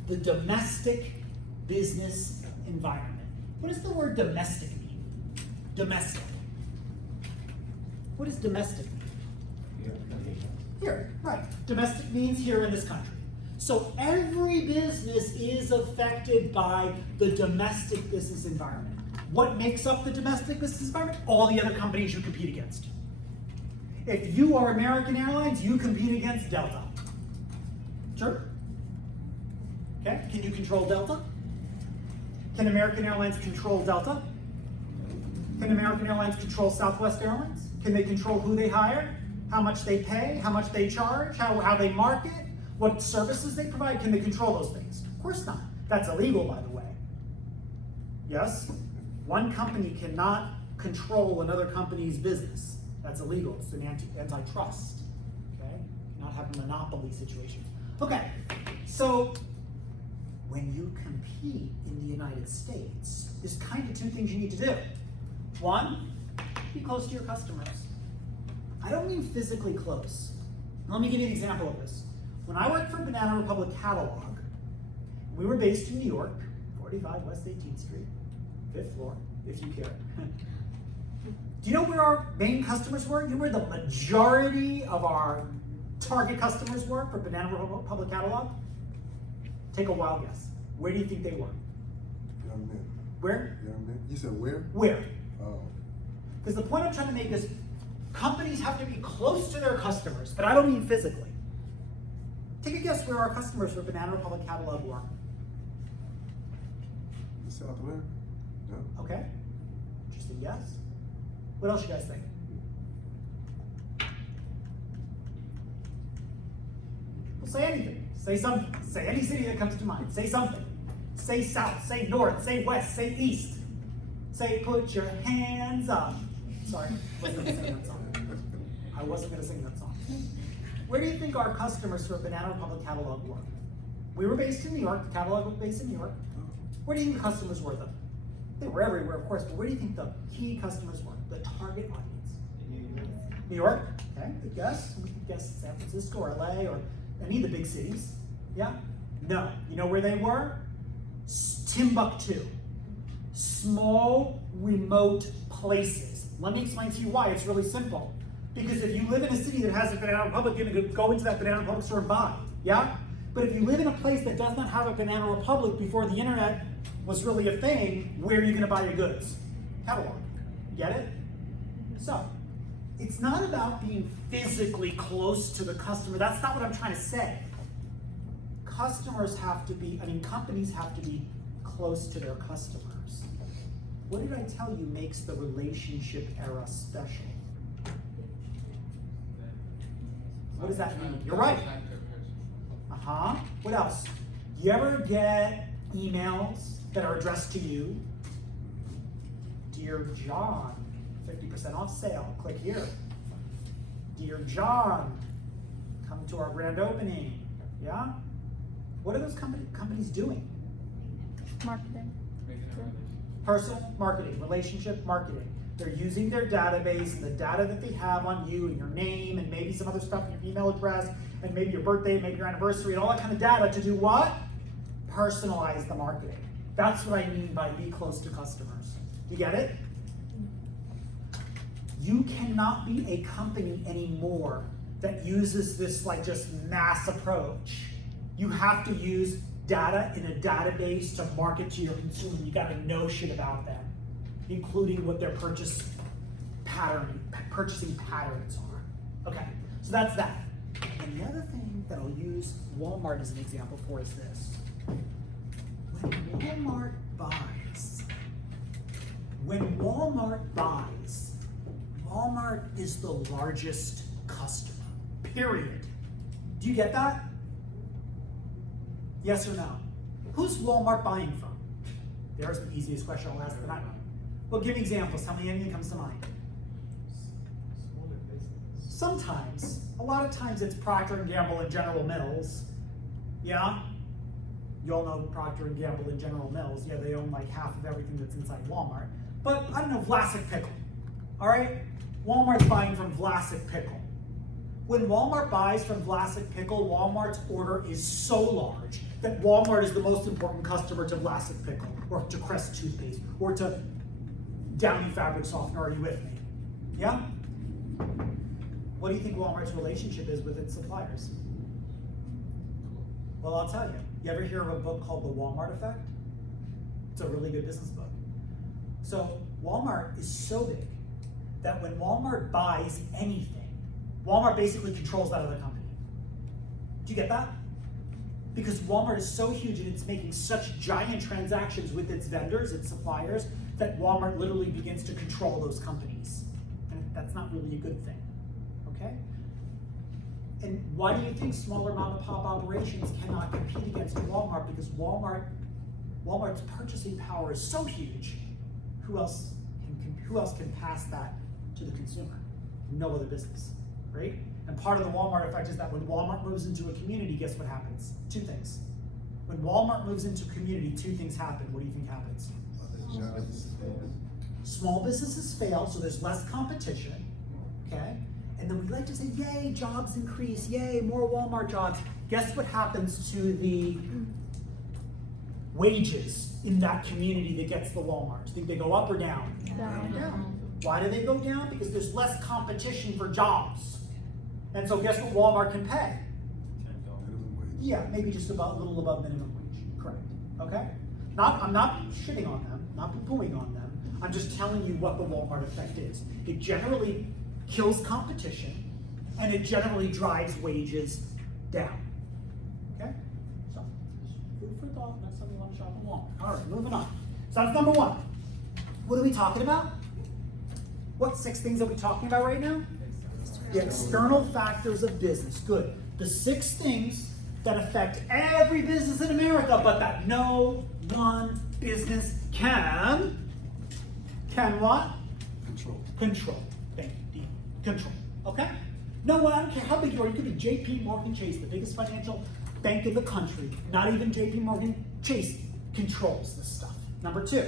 the domestic business environment. What does the word domestic mean? domestic. What does domestic mean? Here, right. Domestic means here in this country. So every business is affected by the domestic business environment. What makes up the domestic business environment? All the other companies you compete against. If you are American Airlines, you compete against Delta. Sure. Okay, can you control Delta? Can American Airlines control Delta? Can American Airlines control Southwest Airlines? Can they control who they hire? How much they pay? How much they charge? How they market? What services they provide? Can they control those things? Of course not. That's illegal, by the way. Yes? One company cannot control another company's business. That's illegal. It's an antitrust. Okay? Not have a monopoly situation. Okay, so when you compete in the United States, there's kind of two things you need to do. One, be close to your customers. I don't mean physically close. Let me give you an example of this. When I worked for Banana Republic Catalog, we were based in New York, 45 West 18th Street, 5th floor, if you care. Do you know where our main customers were? You know where the majority of our target customers were for Banana Republic Catalog? Take a wild guess. Where do you think they were? Young men. Where? Young men. You said where? Where? Oh. Because the point I'm trying to make is companies have to be close to their customers, but I don't mean physically. Take a guess where our customers for Banana Republic Catalog were. South America? No. Okay? Interesting guess. What else you guys think? Well, say anything. Say something. Say any city that comes to mind. Say something. Say south, say north, say west, say east. Say put your hands up. Sorry, wasn't gonna sing that song. I wasn't gonna sing that song. Where do you think our customers for Banana Republic Catalog were? We were based in New York, the catalog was based in New York. Where do you think the customers were though? They were everywhere, of course, but where do you think the key customers were? The target audience? New York, okay, good guess. We could guess San Francisco or LA or any of the big cities. Yeah? No. You know where they were? Timbuktu. Small, remote places. Let me explain to you why. It's really simple. Because if you live in a city that has a Banana Republic, you're going to go into that Banana Republic store and buy. Yeah? But if you live in a place that does not have a Banana Republic before the internet was really a thing, where are you going to buy your goods? Catalog. Get it? So, it's not about being physically close to the customer. That's not what I'm trying to say. Companies have to be close to their customers. What did I tell you makes the relationship era special? What does that mean? You're right. Uh-huh. What else? Do you ever get emails that are addressed to you? Dear John, 50% off sale, click here. Dear John, come to our grand opening. Yeah? What are those companies doing? Marketing. Personal marketing, relationship marketing. They're using their database and the data that they have on you and your name and maybe some other stuff, your email address, and maybe your birthday, maybe your anniversary, and all that kind of data to do what? Personalize the marketing. That's what I mean by be close to customers. You get it? You cannot be a company anymore that uses this like just mass approach. You have to use data in a database to market to your consumer. You gotta know shit about them, including what their purchasing patterns are. Okay, so that's that. And the other thing that I'll use Walmart as an example for is this. When Walmart buys, Walmart is the largest customer, period. Do you get that? Yes or no? Who's Walmart buying from? There's the easiest question I'll ask tonight. Well, give me examples. Tell me anything comes to mind. Sometimes, a lot of times it's Procter & Gamble and General Mills. Yeah? You all know Procter & Gamble and General Mills. Yeah, they own like half of everything that's inside Walmart. But I don't know, Vlasic Pickle. All right? Walmart's buying from Vlasic Pickle. When Walmart buys from Vlasic Pickle, Walmart's order is so large that Walmart is the most important customer to Vlasic Pickle, or to Crest toothpaste, or to Downy fabric softener, are you with me? Yeah? What do you think Walmart's relationship is with its suppliers? Well, I'll tell you. You ever hear of a book called The Walmart Effect? It's a really good business book. So Walmart is so big that when Walmart buys anything, Walmart basically controls that other company. Do you get that? Because Walmart is so huge and it's making such giant transactions with its vendors, its suppliers, that Walmart literally begins to control those companies. And that's not really a good thing, okay? And why do you think smaller mom and pop operations cannot compete against Walmart? Because Walmart's purchasing power is so huge. Who else can pass that to the consumer? No other business, right? And part of the Walmart effect is that when Walmart moves into a community, guess what happens? Two things. When Walmart moves into a community, two things happen. What do you think happens? Small businesses fail, so there's less competition, okay? And then we like to say, yay, jobs increase, yay, more Walmart jobs. Guess what happens to the wages in that community that gets the Walmarts? Think they go up or down? Down. Why do they go down? Because there's less competition for jobs. And so guess what Walmart can pay? Minimum wage. Yeah, maybe just about a little above minimum wage. Correct. Okay? I'm not shitting on them, not poo-pooing on them. I'm just telling you what the Walmart effect is. It generally kills competition and it generally drives wages down. Okay? So, food for thought, next time you want to shop at Walmart. All right, moving on. So that's number one. What are we talking about? What 6 things are we talking about right now? The external factors of business. Good. The 6 things that affect every business in America, but that no one business can what? Control. Thank you. Control. Okay? No one, I don't care how big you are. You could be JP Morgan Chase, the biggest financial bank in the country. Not even JP Morgan Chase controls this stuff. Number 2.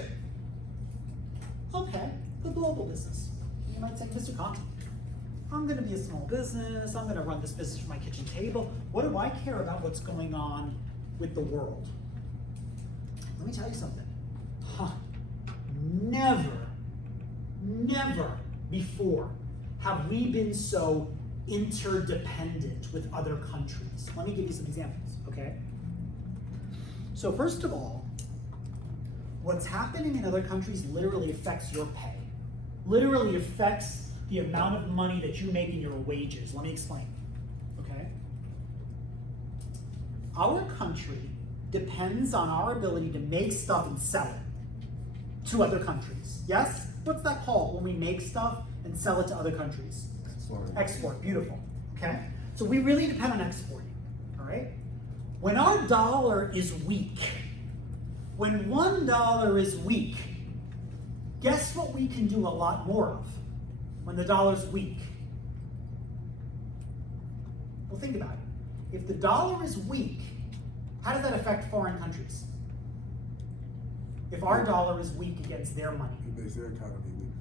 Okay, the global business. You might say, Mr. Conti, I'm gonna be a small business, I'm gonna run this business from my kitchen table. What do I care about what's going on with the world? Let me tell you something. Never before have we been so interdependent with other countries. Let me give you some examples, okay? So first of all, what's happening in other countries literally affects your pay. Literally affects the amount of money that you make in your wages. Let me explain, okay? Our country depends on our ability to make stuff and sell it to other countries. Yes? What's that called when we make stuff and sell it to other countries? Export. Beautiful. Okay? So we really depend on exporting. All right? When our dollar is weak, when $1 is weak, guess what we can do a lot more of when the dollar's weak? Well, think about it. If the dollar is weak, how does that affect foreign countries? If our dollar is weak against their money, It makes their economy weak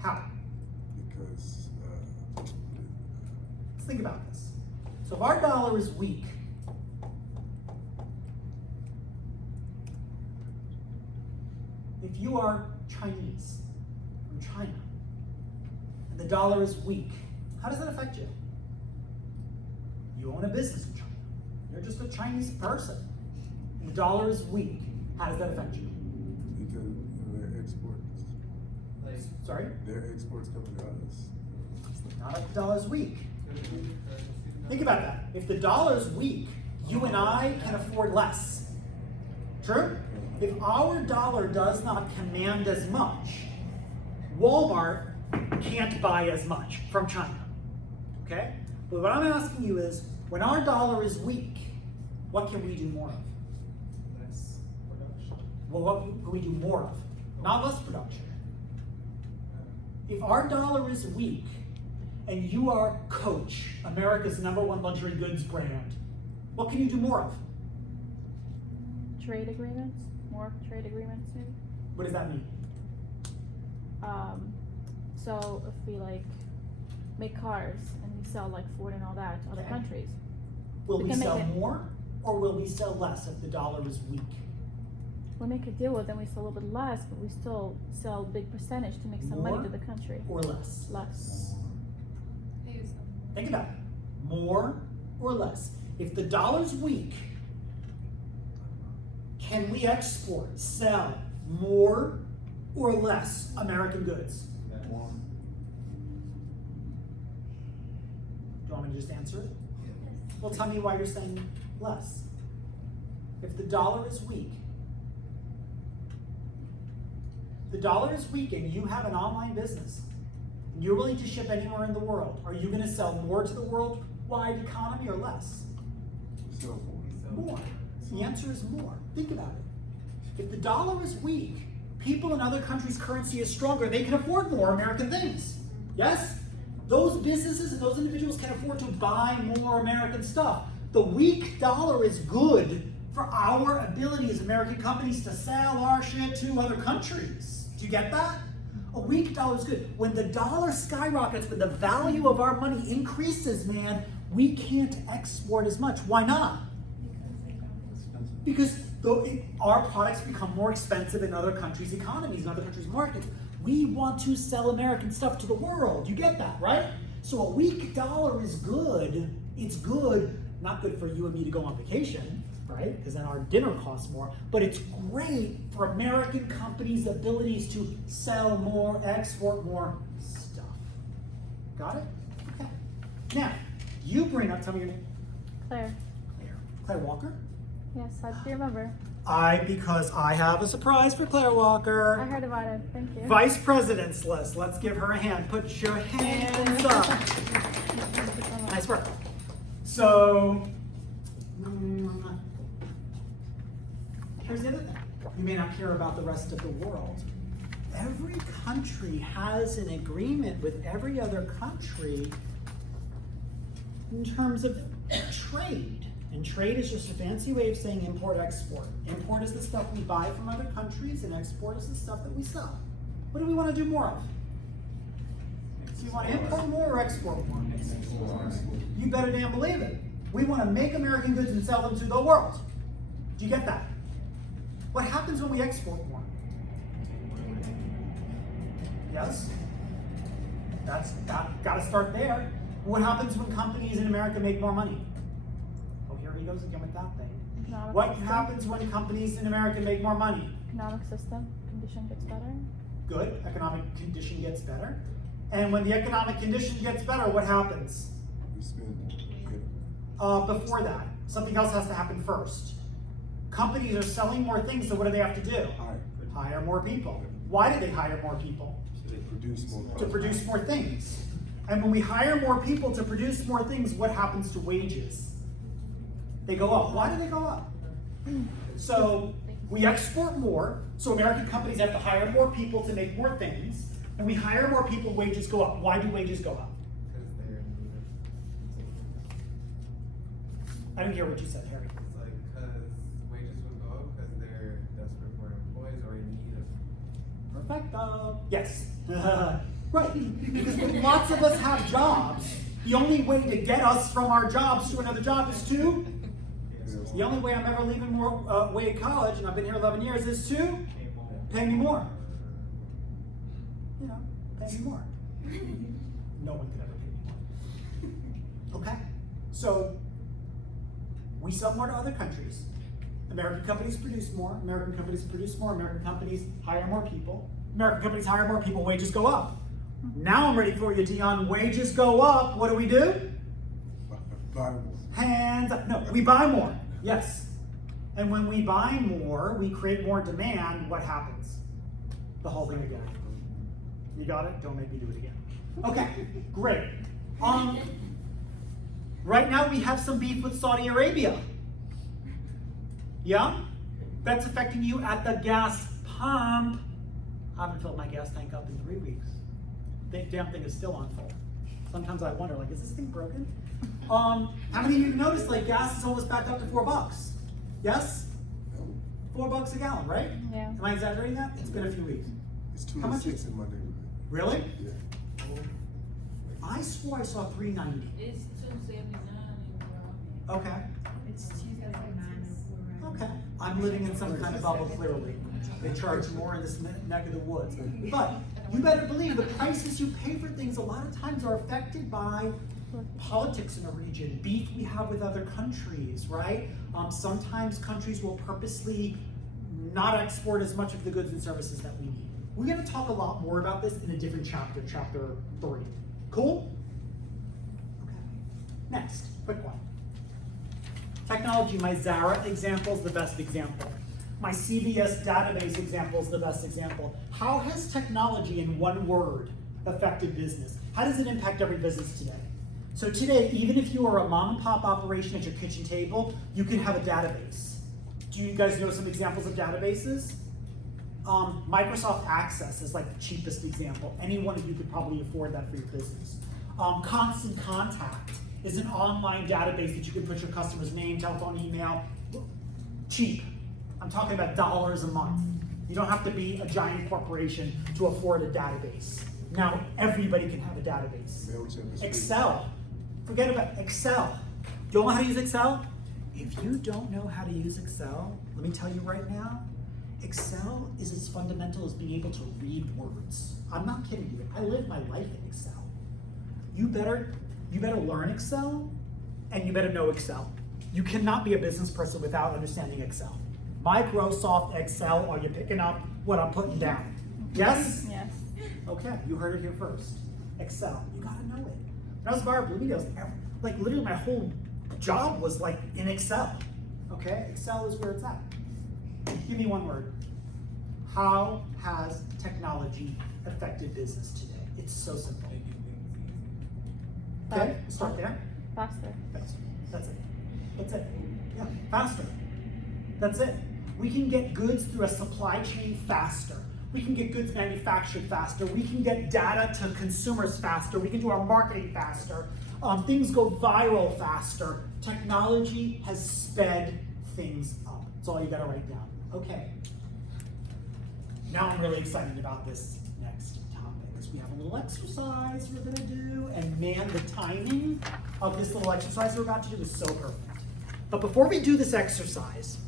how? because Let's think about this. So if our dollar is weak, if you are Chinese from China and the dollar is weak, how does that affect you? You own a business in China. You're just a Chinese person. And the dollar is weak. How does that affect you? because their exports, Sorry? their exports coming to us. Not if the dollar's weak. Think about that. If the dollar's weak, you and I can afford less. True? If our dollar does not command as much, Walmart can't buy as much from China. Okay? But what I'm asking you is, when our dollar is weak, what can we do more of? Less production. Well, what can we do more of? Not less production. If our dollar is weak, and you are Coach, America's #1 luxury goods brand, what can you do more of? Trade agreements, more trade agreements maybe. What does that mean? So if we like make cars and we sell like Ford and all that to other Okay. countries, Will We we can make sell it- more or will we sell less if the dollar is weak? we make a deal with them, we sell a little bit less, but we still sell a big percentage to make some money More to the country. or less? Less. Pay yourself. Think about it. More or less? If the dollar's weak, can we export, sell more or less American goods? More. Do you want me to just answer it? Well, tell me why you're saying less. If the dollar is weak, and you have an online business, and you're willing to ship anywhere in the world, are you going to sell more to the worldwide economy or less? So, More. The answer is more. Think about it. If the dollar is weak, people in other countries' currency is stronger, they can afford more American things. Yes? Those businesses and those individuals can afford to buy more American stuff. The weak dollar is good for our ability as American companies to sell our shit to other countries. Do you get that? A weak dollar is good. When the dollar skyrockets, when the value of our money increases, man, we can't export as much. Why not? Because our products become more expensive in other countries' economies, in other countries' markets. We want to sell American stuff to the world. You get that, right? So a weak dollar is good. It's good, not good for you and me to go on vacation, right? Because then our dinner costs more. But it's great for American companies' abilities to sell more, export more stuff. Got it? Okay. Now, you bring up, tell me your name. Claire. Claire Walker? Yes, how did you remember? Because I have a surprise for Claire Walker. I heard about it. Thank you. Vice President's list. Let's give her a hand. Put your hands up. Thank you so much. Nice work. So, here's the other thing. You may not care about the rest of the world. Every country has an agreement with every other country in terms of trade. And trade is just a fancy way of saying import-export. Import is the stuff we buy from other countries, and export is the stuff that we sell. What do we want to do more of? Do you want to import more or export more? You better damn believe it. We want to make American goods and sell them to the world. Do you get that? What happens when we export more? Yes? That's got to start there. What happens when companies in America make more money? Oh, here he goes again with that thing. Economic What system. happens when companies in America make more money? Economic system condition gets better. Good, economic condition gets better. And when the economic condition gets better, what happens? we spend. Before that, something else has to happen first. Companies are selling more things, so what do they have to do? Hire more people. Why do they hire more people? They produce more. To produce more things. And when we hire more people to produce more things, what happens to wages? They go up. Why do they go up? So we export more, so American companies have to hire more people to make more things. When we hire more people, wages go up. Why do wages go up? Because they're needed. I didn't hear what you said, Harry. It's like, because wages will go up because they're desperate for employees or in need of. Perfecto. Yes. Right. Because when lots of us have jobs, the only way to get us from our jobs to another job is to. The only way I'm ever leaving more way at college, and I've been here 11 years, is to pay me more. You know, pay me more. No one could ever pay me more. Okay? So, we sell more to other countries. American companies produce more. American companies produce more. American companies hire more people. American companies hire more people. Wages go up. Now I'm ready for you, Dion. Wages go up. What do? Buy more. Hands up. No, we buy more. Yes. And when we buy more, we create more demand. What happens? The whole thing again. You got it? Don't make me do it again. Okay, great. Right now we have some beef with Saudi Arabia. Yeah? That's affecting you at the gas pump. I haven't filled my gas tank up in 3 weeks. The damn thing is still on full. Sometimes I wonder, like, is this thing broken? How many of you noticed, like, gas is almost back up to $4? Yes? $4 a gallon, right? Yeah. Am I exaggerating that? It's been a few weeks. It's 2 How to much 6 in my neighborhood. Really? Yeah. I swore I saw $3.90. It's 279 in Raleigh. Okay. It's 279 in Raleigh. Okay. I'm I'm living in some kind of bubble, clearly. They charge more in this neck of the woods. But you better believe the prices you pay for things a lot of times are affected by politics in a region, beef we have with other countries, right? Sometimes countries will purposely not export as much of the goods and services that we need. We're gonna talk a lot more about this in a different chapter, chapter 3. Cool? Okay. Next, quick one. Technology, my Zara example is the best example. My CVS database example is the best example. How has technology, in one word, affected business? How does it impact every business today? So today, even if you are a mom and pop operation at your kitchen table, you can have a database. Do you guys know some examples of databases? Microsoft Access is like the cheapest example. Any one of you could probably afford that for your business. Constant Contact is an online database that you can put your customer's name, telephone, email. Cheap. I'm talking about dollars a month. You don't have to be a giant corporation to afford a database. Now everybody can have a database. MailChimp is free. Excel. Forget about Excel. Do you know how to use Excel? If you don't know how to use Excel, let me tell you right now, Excel is as fundamental as being able to read words. I'm not kidding you. I live my life in Excel. You better learn Excel, and you better know Excel. You cannot be a business person without understanding Excel. Microsoft Excel, are you picking up what I'm putting down? Yes? Yes. Okay, you heard it here first. Excel, you gotta know it. When I was bar at Bloomingdale's, like literally my whole job was like in Excel. Okay, Excel is where it's at. Give me one word. How has technology affected business today? It's so simple. Making things easy. Okay, start there. Faster. Faster. That's it. That's it. Yeah, faster. That's it. We can get goods through a supply chain faster. We can get goods manufactured faster. We can get data to consumers faster. We can do our marketing faster. Things go viral faster. Technology has sped things up. That's all you gotta write down. Okay. Now I'm really excited about this next topic because we have a little exercise we're gonna do, and man, the timing of this little exercise we're about to do is so perfect. But before we do this exercise,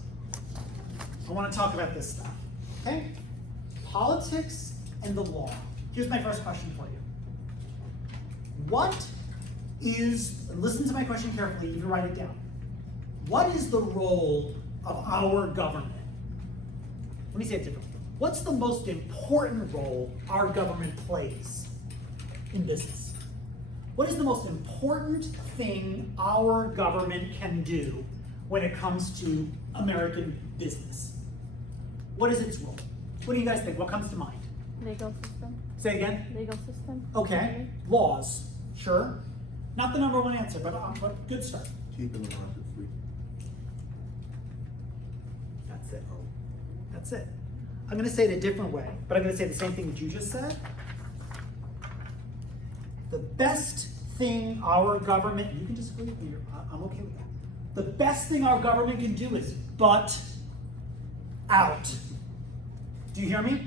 I wanna talk about this stuff, okay? Politics and the law. Here's my first question for you. What is, and listen to my question carefully, you can write it down. What is the role of our government? Let me say it differently. What's the most important role our government plays in business? What is the most important thing our government can do when it comes to American business? What is its role? What do you guys think? What comes to mind? Legal system. Say again. Legal system. Okay. Laws. Sure. Not the number one answer, but good start. Keeping the market free. That's it. That's it. I'm going to say it a different way, but I'm going to say the same thing that you just said. The best thing our government, you can disagree with me, I'm okay with that. The best thing our government can do is butt out. Do you hear me?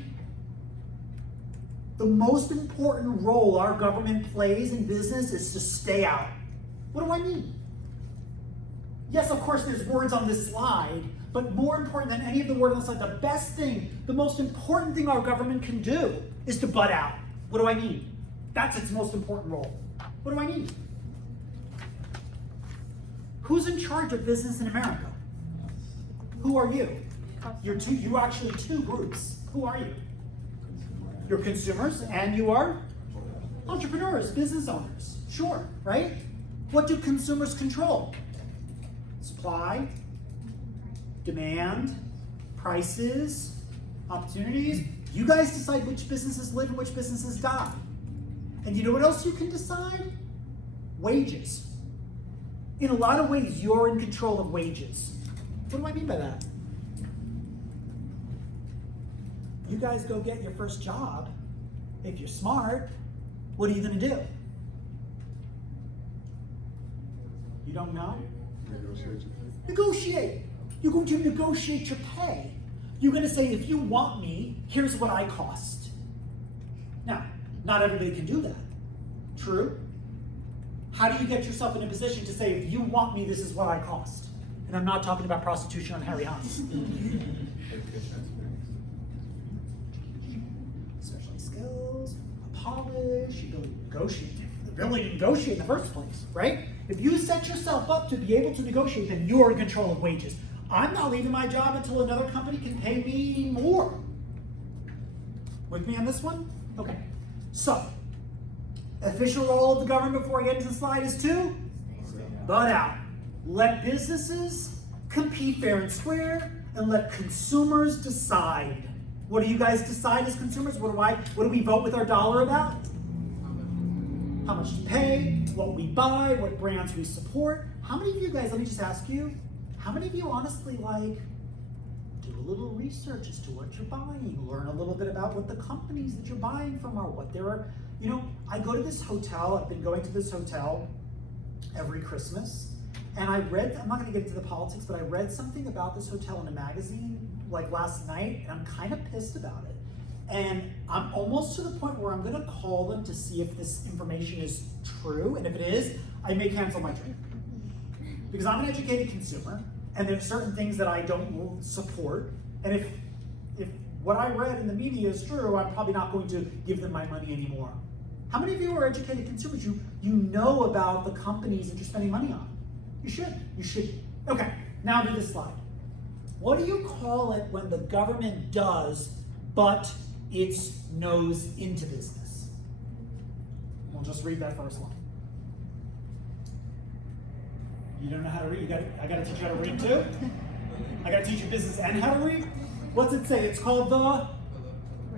The most important role our government plays in business is to stay out. What do I mean? Yes, of course, there's words on this slide, but more important than any of the words on the slide, the best thing, the most important thing our government can do is to butt out. What do I mean? That's its most important role. What do I mean? Who's in charge of business in America? Who are you? You're actually two groups. Who are you? You're consumers and you are entrepreneurs, business owners. Sure, right? What do consumers control? Supply, demand, prices, opportunities. You guys decide which businesses live and which businesses die. And you know what else you can decide? Wages. In a lot of ways, you're in control of wages. What do I mean by that? You guys go get your first job. If you're smart, what are you gonna do? You don't know? Negotiate. You're going to negotiate your pay. You're gonna say, if you want me, here's what I cost. Now, not everybody can do that. True? How do you get yourself in a position to say, if you want me, this is what I cost? And I'm not talking about prostitution on Harry Hans. Especially skills, polish, the ability to negotiate in the first place, right? If you set yourself up to be able to negotiate, then you are in control of wages. I'm not leaving my job until another company can pay me more. With me on this one? Okay. So, official role of the government before I get into the slide is to butt out. Let businesses compete fair and square, and let consumers decide. What do you guys decide as consumers? What do we vote with our dollar about? How much to pay, what we buy, what brands we support. How many of you guys, let me just ask you, how many of you honestly do a little research as to what you're buying, learn a little bit about what the companies that you're buying from are, what there are. You know, I go to this hotel, I've been going to this hotel every Christmas, and I read, I'm not gonna get into the politics, but I read something about this hotel in a magazine like last night, and I'm kind of pissed about it. And I'm almost to the point where I'm gonna call them to see if this information is true, and if it is, I may cancel my trip. Because I'm an educated consumer, and there's certain things that I don't support, and if what I read in the media is true, I'm probably not going to give them my money anymore. How many of you are educated consumers? You know about the companies that you're spending money on. You should. Okay, now to this slide. What do you call it when the government does but its nose into business? We'll just read that first line. You don't know how to read? I gotta teach you how to read too? I gotta teach you business and how to read? What's it say? It's called the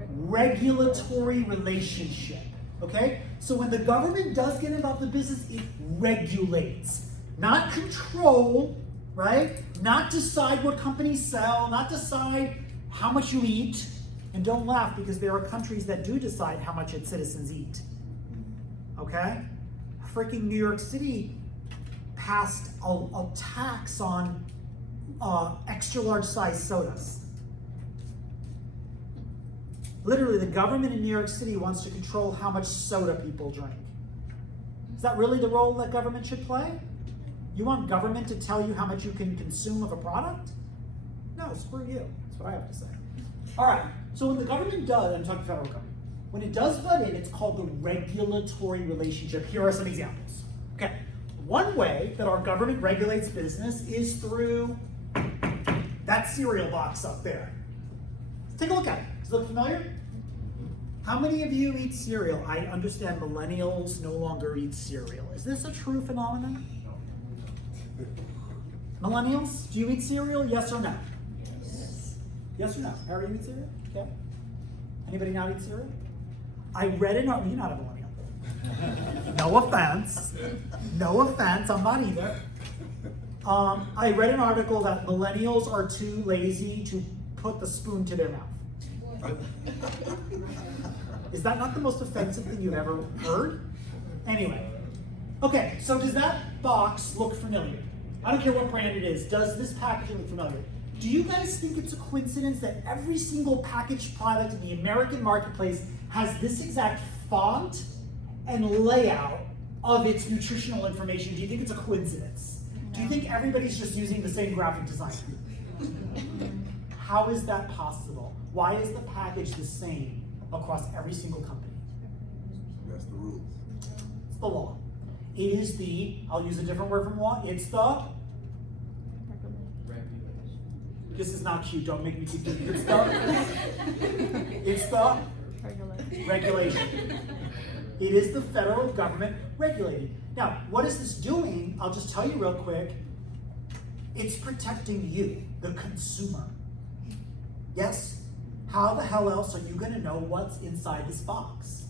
regulatory relationship. Okay? So when the government does get involved in business, it regulates. Not control, right? Not decide what companies sell, not decide how much you eat. And don't laugh, because there are countries that do decide how much its citizens eat. Okay? Freaking New York City passed a tax on extra large size sodas. Literally, the government in New York City wants to control how much soda people drink. Is that really the role that government should play? You want government to tell you how much you can consume of a product? No, screw you. That's what I have to say. All right, so when the government does, I'm talking federal government, when it does butt in, it's called the regulatory relationship. Here are some examples. Okay, one way that our government regulates business is through that cereal box up there. Take a look at it. Does it look familiar? How many of you eat cereal? I understand millennials no longer eat cereal. Is this a true phenomenon? Millennials, do you eat cereal? Yes or no? Yes. Yes or no? Harry, you eat cereal? Okay. Anybody not eat cereal? I read an article. You're not a millennial. No offense. No offense. I'm not either. I read an article that millennials are too lazy to put the spoon to their mouth. Is that not the most offensive thing you've ever heard? Anyway. Okay, so does that box look familiar? I don't care what brand it is. Does this packaging look familiar? Do you guys think it's a coincidence that every single packaged product in the American marketplace has this exact font and layout of its nutritional information? Do you think it's a coincidence? Do you think everybody's just using the same graphic design? How is that possible? Why is the package the same across every single company? That's the rules. It's the law. It is the, I'll use a different word from law, it's the, this is not cute, don't make me keep doing it. It's the regulation. It is the federal government regulating. Now, what is this doing? I'll just tell you real quick. It's protecting you, the consumer. Yes? How the hell else are you gonna know what's inside this box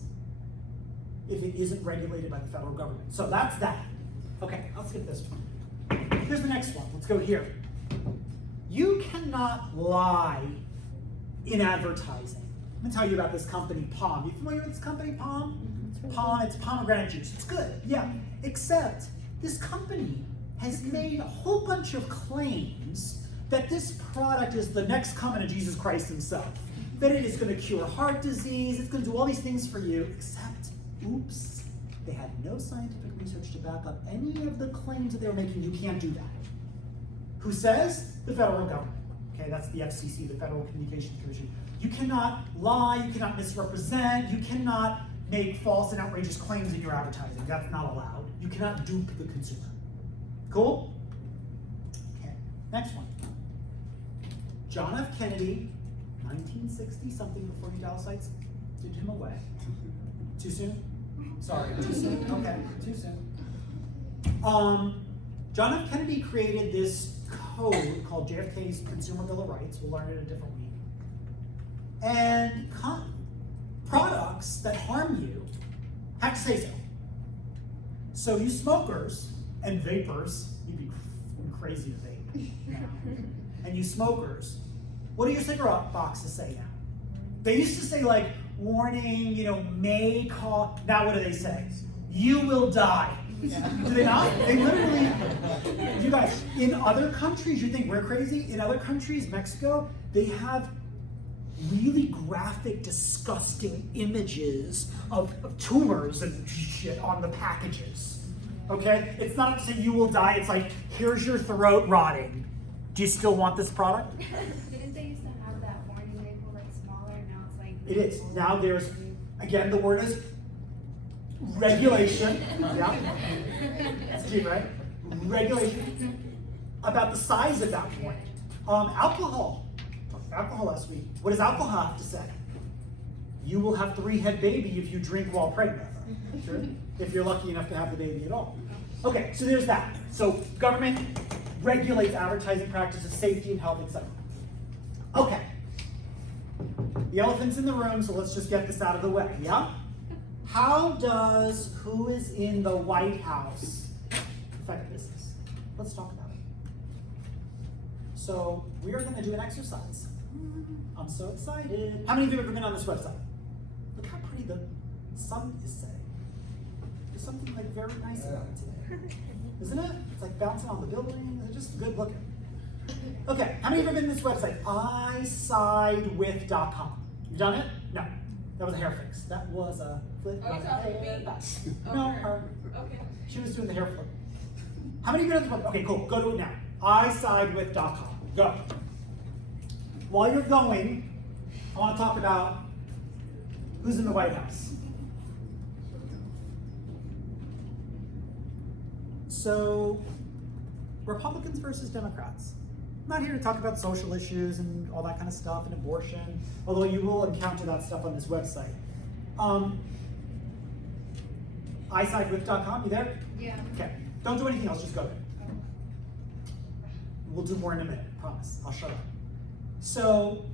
if it isn't regulated by the federal government? So that's that. Okay, I'll skip this one. Here's the next one. Let's go here. You cannot lie in advertising. I'm gonna tell you about this company, Palm. You familiar with this company, Palm? Palm, it's pomegranate juice. It's good, yeah. Except this company has made a whole bunch of claims that this product is the next coming of Jesus Christ himself. That it is gonna cure heart disease, it's gonna do all these things for you, except, oops, they had no scientific research to back up any of the claims that they were making. You can't do that. Who says? The federal government. Okay, that's the FCC, the Federal Communications Commission. You cannot lie, you cannot misrepresent, you cannot make false and outrageous claims in your advertising. That's not allowed. You cannot dupe the consumer. Cool? Okay, next one. John F. Kennedy, 1960 something before you Dallas did him away. Too soon? Sorry, too soon? Okay, too soon. John F. Kennedy created this code called JFK's Consumer Bill of Rights. We'll learn it in a different week. And products that harm you have to say so. So you smokers and vapors, you'd be crazy to vape now. And you smokers, what do your cigarette boxes say now? They used to say like, warning, may cause, now what do they say? You will die. Do they not? They literally, you guys, in other countries, you think we're crazy? In other countries, Mexico, they have really graphic, disgusting images of tumors and shit on the packages. Okay? It's not to say you will die, it's like, here's your throat rotting. Do you still want this product? Didn't they used to have that warning label like smaller? Now it's like. It is. Now there's, again, the word is regulation. Yeah. That's deep, right? Regulation about the size of that warning. Alcohol last week. What does alcohol have to say? You will have 3-head baby if you drink while pregnant. Sure. If you're lucky enough to have the baby at all. Okay, so there's that. So government regulates advertising practices, safety and health, etc. Okay. The elephant's in the room, so let's just get this out of the way, yeah? How does who is in the White House affect business? Let's talk about it. So we are going to do an exercise. I'm so excited. How many of you have ever been on this website? Look how pretty the sun is setting. There's something like very nice about it today. Isn't it? It's like bouncing on the building. They're just good looking. Okay, how many of you have been to this website? isidewith.com. You done it? No. That was a hair fix. That was a flip. Oh, you talking me? No, her. Okay. She was doing the hair flip. How many of you have been to this website? Okay, cool. Go to it now. isidewith.com. Go. While you're going, I want to talk about who's in the White House. So, Republicans versus Democrats. I'm not here to talk about social issues and all that kind of stuff and abortion, although you will encounter that stuff on this website. isidewith.com, you there? Yeah. Okay, don't do anything else, just go there. We'll do more in a minute, promise. I'll shut up. So,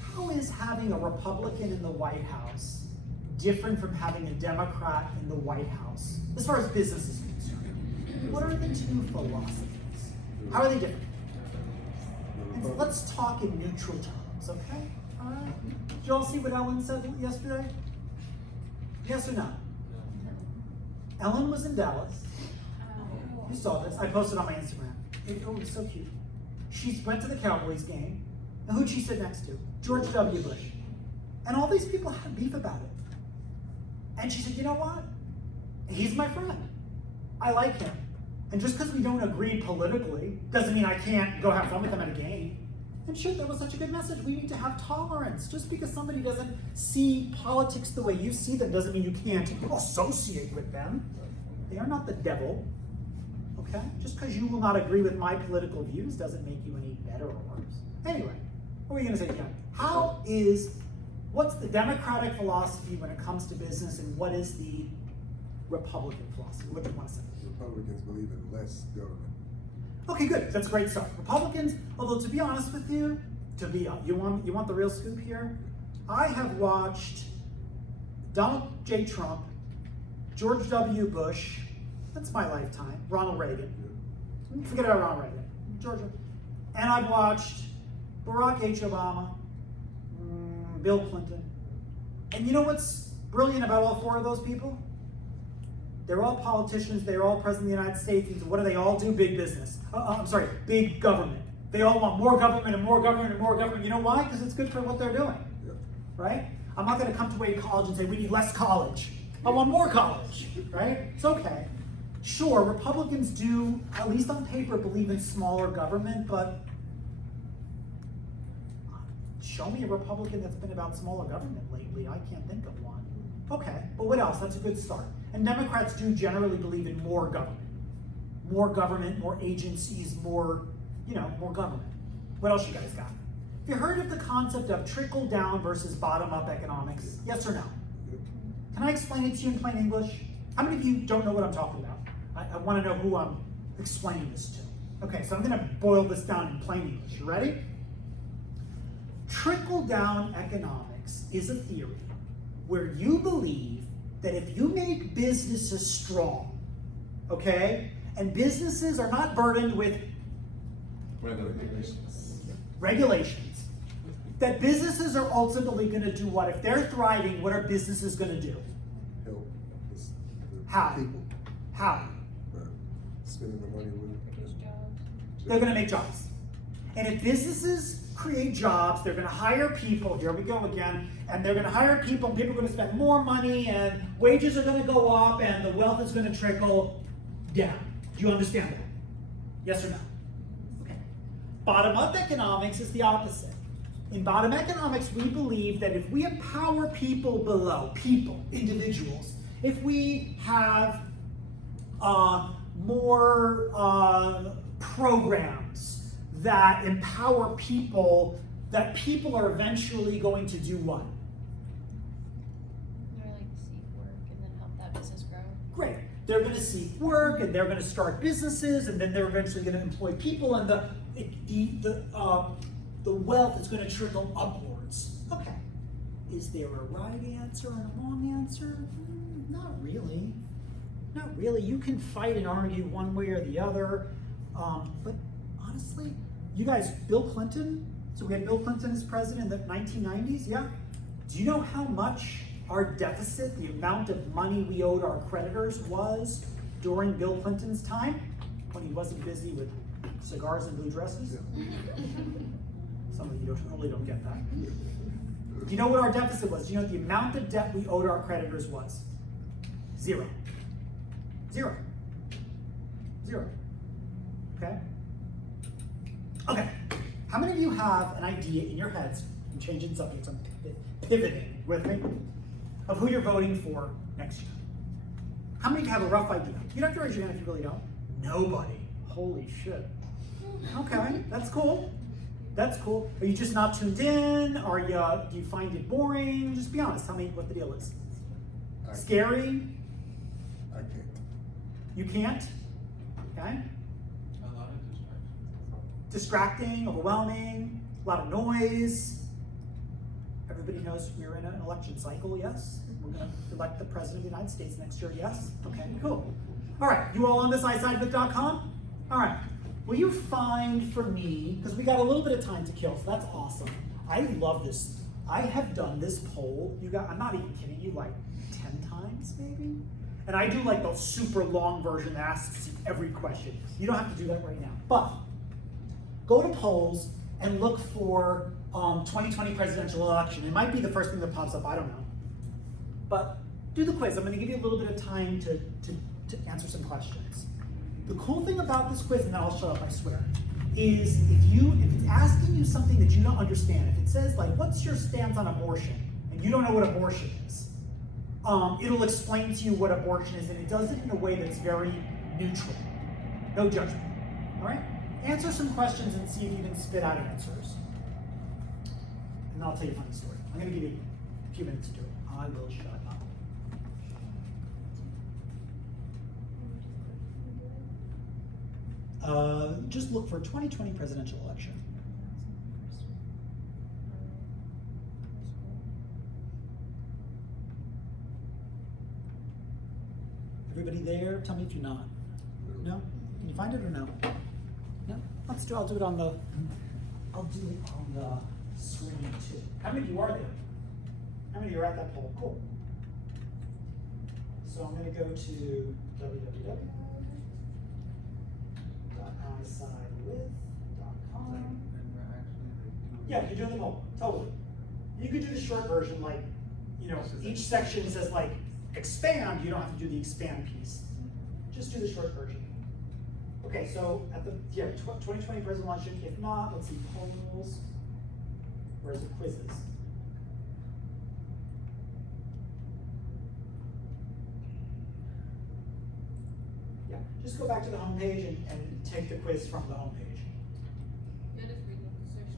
how is having a Republican in the White House different from having a Democrat in the White House, as far as business is concerned? What are the two philosophies? How are they different? And let's talk in neutral terms, okay? All right. Did you all see what Ellen said yesterday? Yes or no? Ellen was in Dallas. You saw this. I posted on my Instagram. It was so cute. She went to the Cowboys game, and who'd she sit next to? George W. Bush. And all these people had beef about it. And she said, you know what? He's my friend. I like him. And just because we don't agree politically doesn't mean I can't go have fun with him at a game. And shit, that was such a good message. We need to have tolerance. Just because somebody doesn't see politics the way you see them doesn't mean you can't associate with them. They are not the devil. Okay? Just because you will not agree with my political views doesn't make you any better or worse. Anyway, what were you going to say, Ken? What's the Democratic philosophy when it comes to business, and what is the Republican philosophy? What do you want to say? Republicans believe in less government. Okay, good. That's a great start. Republicans, although to be honest with you, you want the real scoop here? I have watched Donald J. Trump, George W. Bush, that's my lifetime, Ronald Reagan. Forget about Ronald Reagan. Georgia. And I've watched Barack H. Obama, Bill Clinton. And you know what's brilliant about all four of those people? They're all politicians, they're all president of the United States, and what do they all do? Big business. Big government. They all want more government and more government and more government. You know why? Because it's good for what they're doing, right? I'm not gonna come to Wade College and say, we need less college. I want more college, right? It's okay. Sure, Republicans do, at least on paper, believe in smaller government, but show me a Republican that's been about smaller government lately. I can't think of one. Okay, but what else? That's a good start. And Democrats do generally believe in more government. More government, more agencies, more government. What else you guys got? Have you heard of the concept of trickle down versus bottom up economics? Yes or no? Can I explain it to you in plain English? How many of you don't know what I'm talking about? I want to know who I'm explaining this to. Okay, so I'm going to boil this down in plain English. You ready? Trickle down economics is a theory where you believe that if you make businesses strong, okay, and businesses are not burdened with regulations, that businesses are ultimately going to do what? If they're thriving, what are businesses going to do? Help the How? people. How? Right. Spending the money with They're going to make jobs. And if businesses create jobs, they're going to hire people, here we go again, and they're going to hire people, and people are going to spend more money, and wages are going to go up, and the wealth is going to trickle down. Do you understand that? Yes or no? Okay. Bottom-up economics is the opposite. In bottom economics, we believe that if we empower people below, individuals, if we have more programs that empower people, that people are eventually going to do what? They're like seek work and then help that business grow. Great. They're going to seek work, and they're going to start businesses, and then they're eventually going to employ people, and the wealth is going to trickle upwards. Okay. Is there a right answer and a wrong answer? Not really. Not really. You can fight and argue one way or the other, but honestly, you guys, Bill Clinton, so we had Bill Clinton as president in the 1990s, yeah? Do you know how much our deficit, the amount of money we owed our creditors was during Bill Clinton's time, when he wasn't busy with cigars and blue dresses? Some of you totally don't get that. Do you know what our deficit was? Do you know the amount of debt we owed our creditors was? Zero. Zero. Zero. Okay? Okay. How many of you have an idea in your heads, I'm changing subjects, I'm pivoting with me, of who you're voting for next year? How many of you have a rough idea? You don't have to raise your hand if you really don't. Nobody. Holy shit. Okay, that's cool. That's cool. Are you just not tuned in? Do you find it boring? Just be honest. Tell me what the deal is. Scary? I can't. You can't? Okay. A lot of distractions. Distracting, overwhelming, a lot of noise. Everybody knows we're in an election cycle, yes? We're going to elect the President of the United States next year, yes? Okay, cool. All right, you all on this isidewith.com? All right. Will you find for me, because we got a little bit of time to kill, so that's awesome. I love this. I have done this poll, I'm not even kidding you, like 10 times maybe? And I do like the super long version that asks you every question. You don't have to do that right now. But go to polls and look for 2020 presidential election. It might be the first thing that pops up, I don't know. But do the quiz. I'm going to give you a little bit of time to answer some questions. The cool thing about this quiz, and then I'll shut up, I swear, is if it's asking you something that you don't understand, if it says like, what's your stance on abortion? And you don't know what abortion is, it'll explain to you what abortion is, and it does it in a way that's very neutral. No judgment, all right? Answer some questions and see if you can spit out answers. And I'll tell you a funny story. I'm gonna give you a few minutes to do it. I will shut up. Just look for 2020 presidential election. Everybody there? Tell me if you're not. No? Can you find it or no? No? I'll do it on the screen too. How many of you are there? How many of you are at that poll? Cool. So I'm going to go to www.isidewith.com. And we're actually like, Yeah, you're doing the poll. Totally. You could do the short version, like, each section says like expand. You don't have to do the expand piece. just do the short version. Okay, so at the 2020 president luncheon. If not, let's see, polls. Where's the quizzes? Yeah, just go back to the homepage and take the quiz from the homepage. Yeah, just read the search.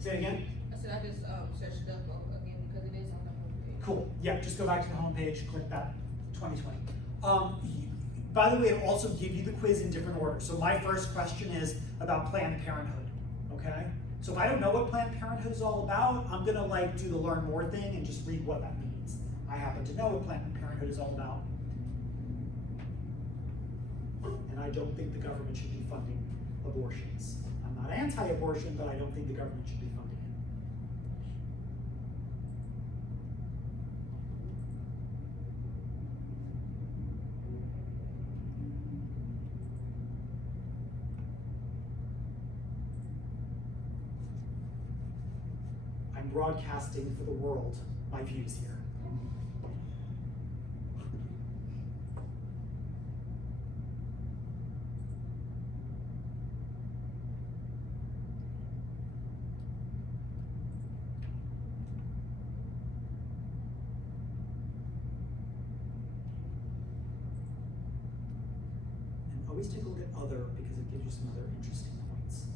Say it again. I said I just searched up again because it is on the homepage. Cool. Yeah, just go back to the homepage, click that 2020. By the way, it'll also give you the quiz in different orders. So my first question is about Planned Parenthood. Okay? So if I don't know what Planned Parenthood is all about, I'm gonna like do the learn more thing and just read what that means. I happen to know what Planned Parenthood is all about. And I don't think the government should be funding abortions. I'm not anti-abortion, but I don't think the government should be funding it. I'm broadcasting for the world my views here. And always take a look at other because it gives you some other interesting points.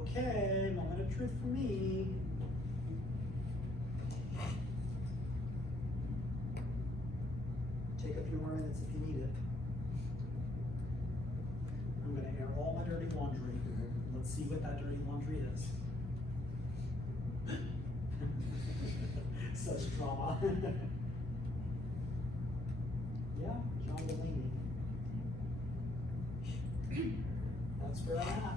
Okay, moment of truth for me. Take a few more minutes if you need it. I'm gonna air all my dirty laundry. Let's see what that dirty laundry is. Such drama. Yeah, John Delaney. That's where I'm at.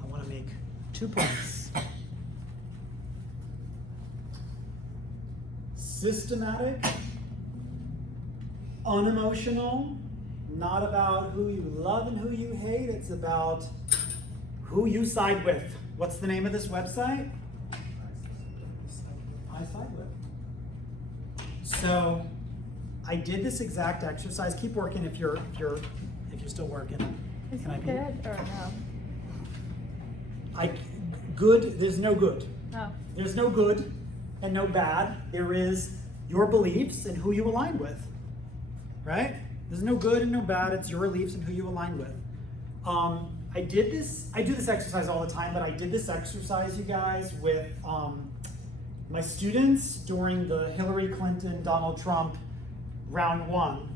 I want to make 2 points. Systematic, unemotional, not about who you love and who you hate, it's about who you side with. What's the name of this website? I side with. So I did this exact exercise. Keep working if you're still working. Is Can I it be- good or no? Good, there's no good. No. There's no good and no bad. There is your beliefs and who you align with, right? There's no good and no bad. It's your beliefs and who you align with. I do this exercise all the time, but I did this exercise, you guys, with my students during the Hillary Clinton, Donald Trump round 1.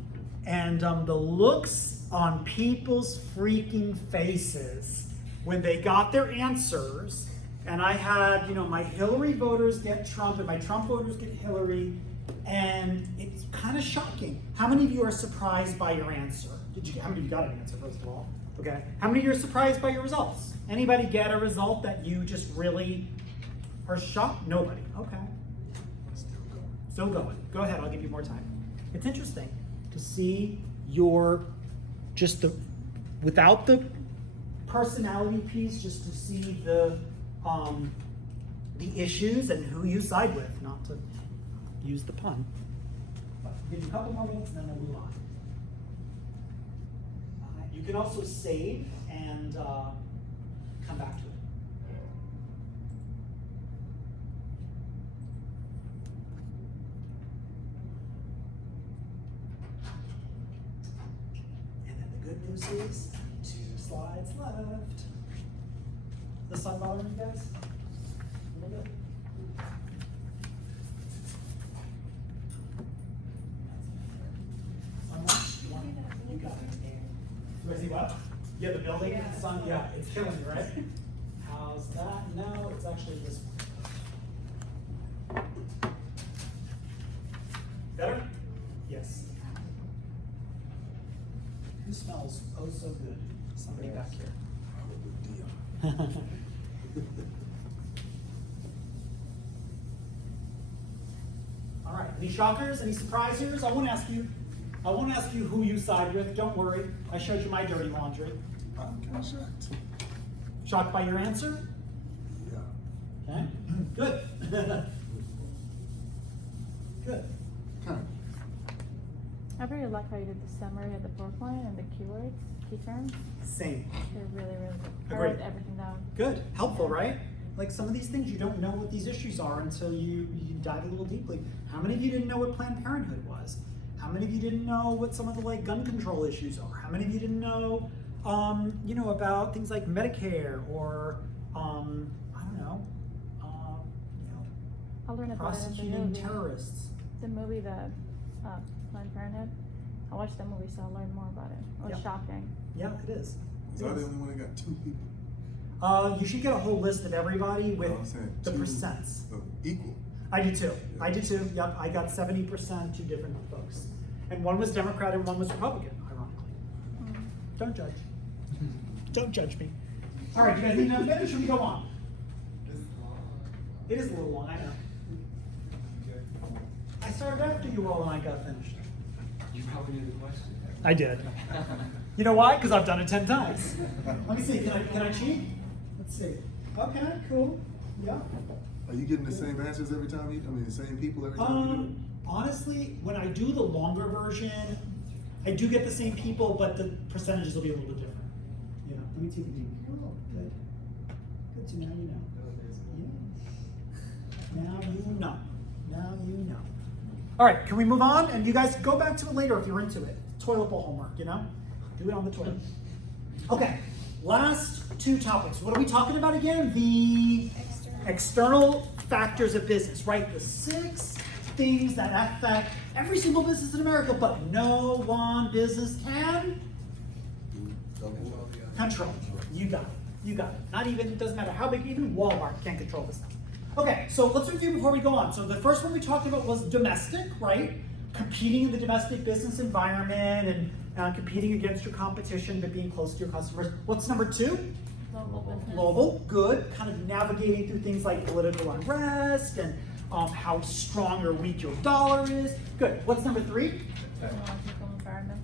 And the looks on people's freaking faces when they got their answers, and I had, my Hillary voters get Trump and my Trump voters get Hillary, and it's kind of shocking. How many of you are surprised by your answer? How many of you got an answer, first of all? Okay. How many of you are surprised by your results? Anybody get a result that you just really are shocked? Nobody. Okay. Still going. Go ahead, I'll give you more time. It's interesting to see without the personality piece, just to see the issues and who you side with, not to use the pun. But I'll give you a couple more minutes and then we'll move on. You can also save and come back to it. And then the good news is 2 slides left. The sun bothering you guys? A little bit? You got it. Do I see what? Yeah, the building, the sun, yeah, it's killing you, right? How's that? No, it's actually this one. Better? Yes. Who smells oh so good? Somebody back here. Probably Dion. All right, any shockers, any surprisers? I won't ask you who you side with, don't worry. I showed you my dirty laundry. I'm kind of shocked. Shocked by your answer? Yeah. Okay, good. Good. Kind of. I really like how you did the summary of the PowerPoint and the keywords, key terms. Same. They're really, really good. I Agreed. wrote everything down. Good, helpful, right? Like some of these things, you don't know what these issues are until you dive a little deeply. How many of you didn't know what Planned Parenthood was? How many of you didn't know what some of the gun control issues are? How many of you didn't know, about things like Medicare or, I don't know, I'll learn about it in the prosecuting movie. terrorists. The movie, Planned Parenthood. I watched that movie, so I learned more about it. It was Yeah. shocking. Yeah, it is. Was I the only one that got 2 people? You should get a whole list of everybody with No, I'm saying the 2 percents. Equal. I do too. I do too. Yep, I got 70%, 2 different folks. And one was Democrat and one was Republican, ironically. Mm. Don't judge. Don't judge me. All right, you guys need to finish or should we go on? It is a little long, I know. I started after you all and I got finished. You probably knew the question. I did. You know why? Because I've done it 10 times. Let me see, can I cheat? Let's see. Okay, cool. Yeah. Are you getting the same answers every time the same people every time you do it? Honestly, when I do the longer version, I do get the same people, but the percentages will be a little bit different. Yeah. Let me take a deep. Oh, good. Good to now you know. Yeah. Now you know. Now you know. All right, can we move on? And you guys go back to it later if you're into it. toilet bowl homework, you know? Do it on the toilet. Okay, last two topics. What are we talking about again? The external factors of business, right? The 6 things that affect every single business in America, but no one business can control. You got it. You got it. Not even, it doesn't matter how big, even Walmart can't control this stuff. Okay, so let's review before we go on. So the first one we talked about was domestic, right? Competing in the domestic business environment and competing against your competition, but being close to your customers. What's number 2? Global business. Global, good. Kind of navigating through things like political unrest and how strong or weak your dollar is. Good. What's number 3? Technological environment.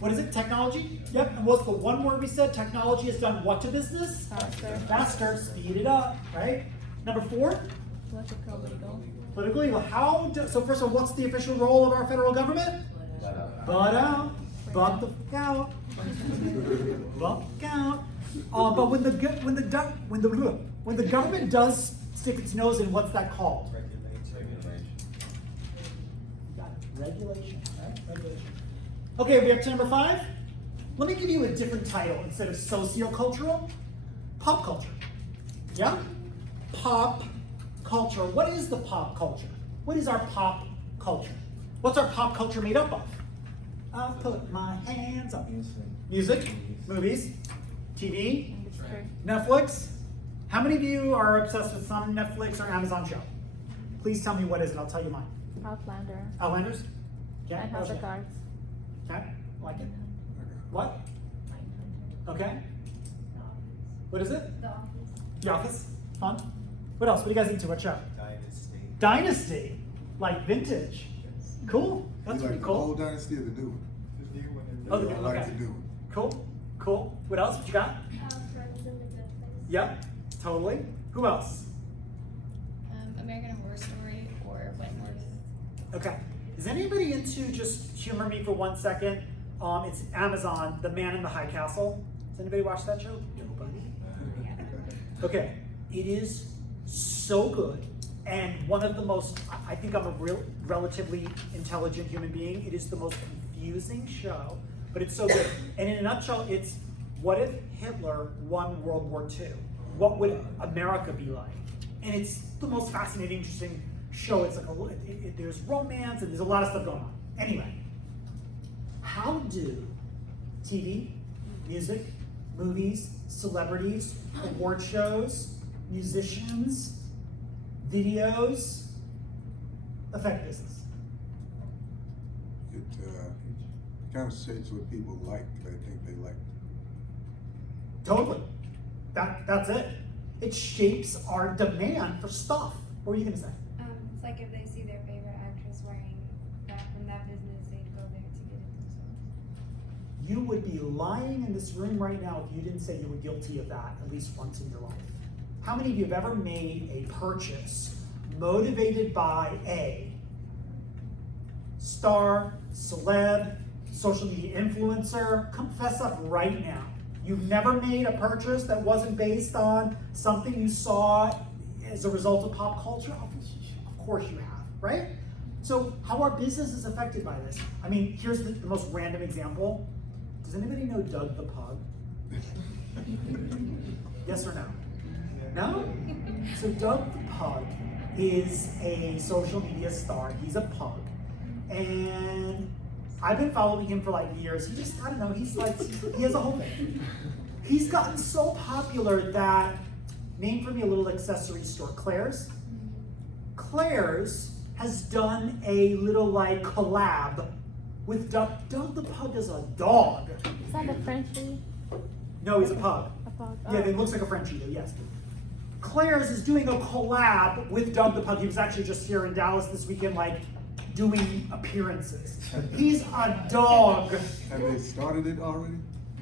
What is it? Technology? Yep. And what's the one word we said? Technology has done what to business? Faster. Faster, speed it up, right? Number 4, Political legal. political legal. So first of all, what's the official role of our federal government? Butt out. Butt the fuck out. Butt out. But when the government does stick its nose in, what's that called? Got it. Regulation. Right? Regulation. Okay, we up to number 5. Let me give you a different title instead of sociocultural. Pop culture. Yeah? Pop culture. What is the pop culture? What is our pop culture? What's our pop culture made up of? I'll put my hands up. Music, movies, TV, Industry. Netflix. How many of you are obsessed with some Netflix or Amazon show? Please tell me what is it. I'll tell you mine. Outlander. Outlanders? Okay. And House of Cards. Okay. Like it. What? Okay. What is it? The Office. The Office. Fun. What else? What do you guys into? What show? Dynasty. Dynasty. Like vintage. Cool. That's You pretty like the cool. old dynasty or the new one? The new one is Oh, the I new- like okay. the new one. Cool. Cool. What else? What you got? Friends in the Good Place. Yep. Totally. Who else? American Horror Story or Wentworth. Okay. Is anybody into, just humor me for 1 second? It's Amazon, The Man in the High Castle. Has anybody watched that show? Nobody. Okay. It is so good. And one of the most, I think I'm a relatively intelligent human being. It is the most confusing show, but it's so good. And in a nutshell, it's what if Hitler won World War II? What would America be like? And it's the most fascinating, interesting show. It's like there's romance and there's a lot of stuff going on. Anyway, how do TV, music, movies, celebrities, award shows, musicians, videos affect business? It kind of shapes what people like, they think they like. Totally. That's it. It shapes our demand for stuff. What were you gonna say? It's like if they see their favorite actress wearing that from that business, they'd go there to get it themselves. You would be lying in this room right now if you didn't say you were guilty of that at least once in your life. How many of you have ever made a purchase motivated by a star, celeb, social media influencer? Confess up right now. You've never made a purchase that wasn't based on something you saw as a result of pop culture? Of course you have, right? So how are businesses affected by this? I mean, here's the most random example. Does anybody know Doug the Pug? Yes or no? No? So Doug the Pug is a social media star. He's a pug. And I've been following him for like years. He just, I don't know, he's like, he has a whole thing. He's gotten so popular that, name for me a little accessory store, Claire's. Claire's has done a little like collab with Doug. Doug the Pug is a dog. Is that a Frenchie? No, he's a pug. A pug? Yeah, Oh. it looks like a Frenchie though, yes. Claire's is doing a collab with Doug the Pug. He was actually just here in Dallas this weekend, like, doing appearances. He's a dog. Have they started it already?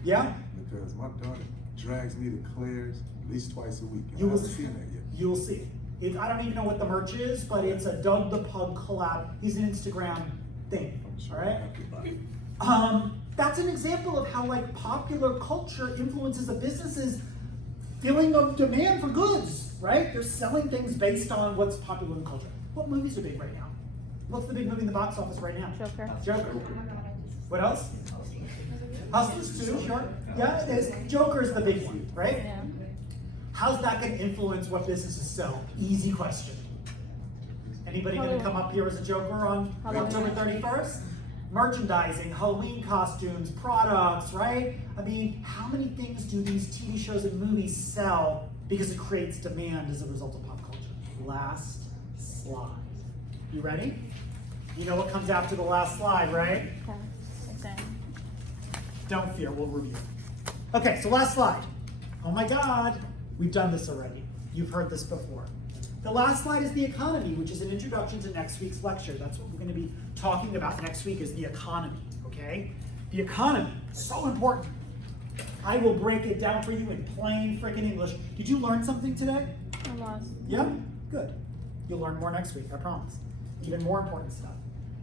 Yeah? Because my daughter drags me to Claire's at least twice a week. And You I will haven't see. seen that yet. You'll see. I don't even know what the merch is, but it's a Doug the Pug collab. He's an Instagram thing, I'm sure all right? I have to buy it. That's an example of how like popular culture influences a business's feeling of demand for goods, right? They're selling things based on what's popular in culture. What movies are big right now? What's the big movie in the box office right now? Joker. Joker. Oh my god, I just What else? Hustlers too, sure. Yeah, it is. Joker's the big one, right? Yeah. How's that gonna influence what businesses sell? Easy question. Anybody gonna come up here as a Joker on Halloween. October 31st? Merchandising, Halloween costumes, products, right? I mean, how many things do these TV shows and movies sell because it creates demand as a result of pop culture? Last slide. You ready? You know what comes after the last slide, right? Okay. Exam. Don't fear, we'll review. Okay, so last slide. Oh my God, we've done this already. You've heard this before. The last slide is the economy, which is an introduction to next week's lecture. That's what we're going to be talking about next week is the economy, okay? The economy, so important. I will break it down for you in plain freaking English. Did you learn something today? I lost. Yep, good. You'll learn more next week, I promise. Even more important stuff.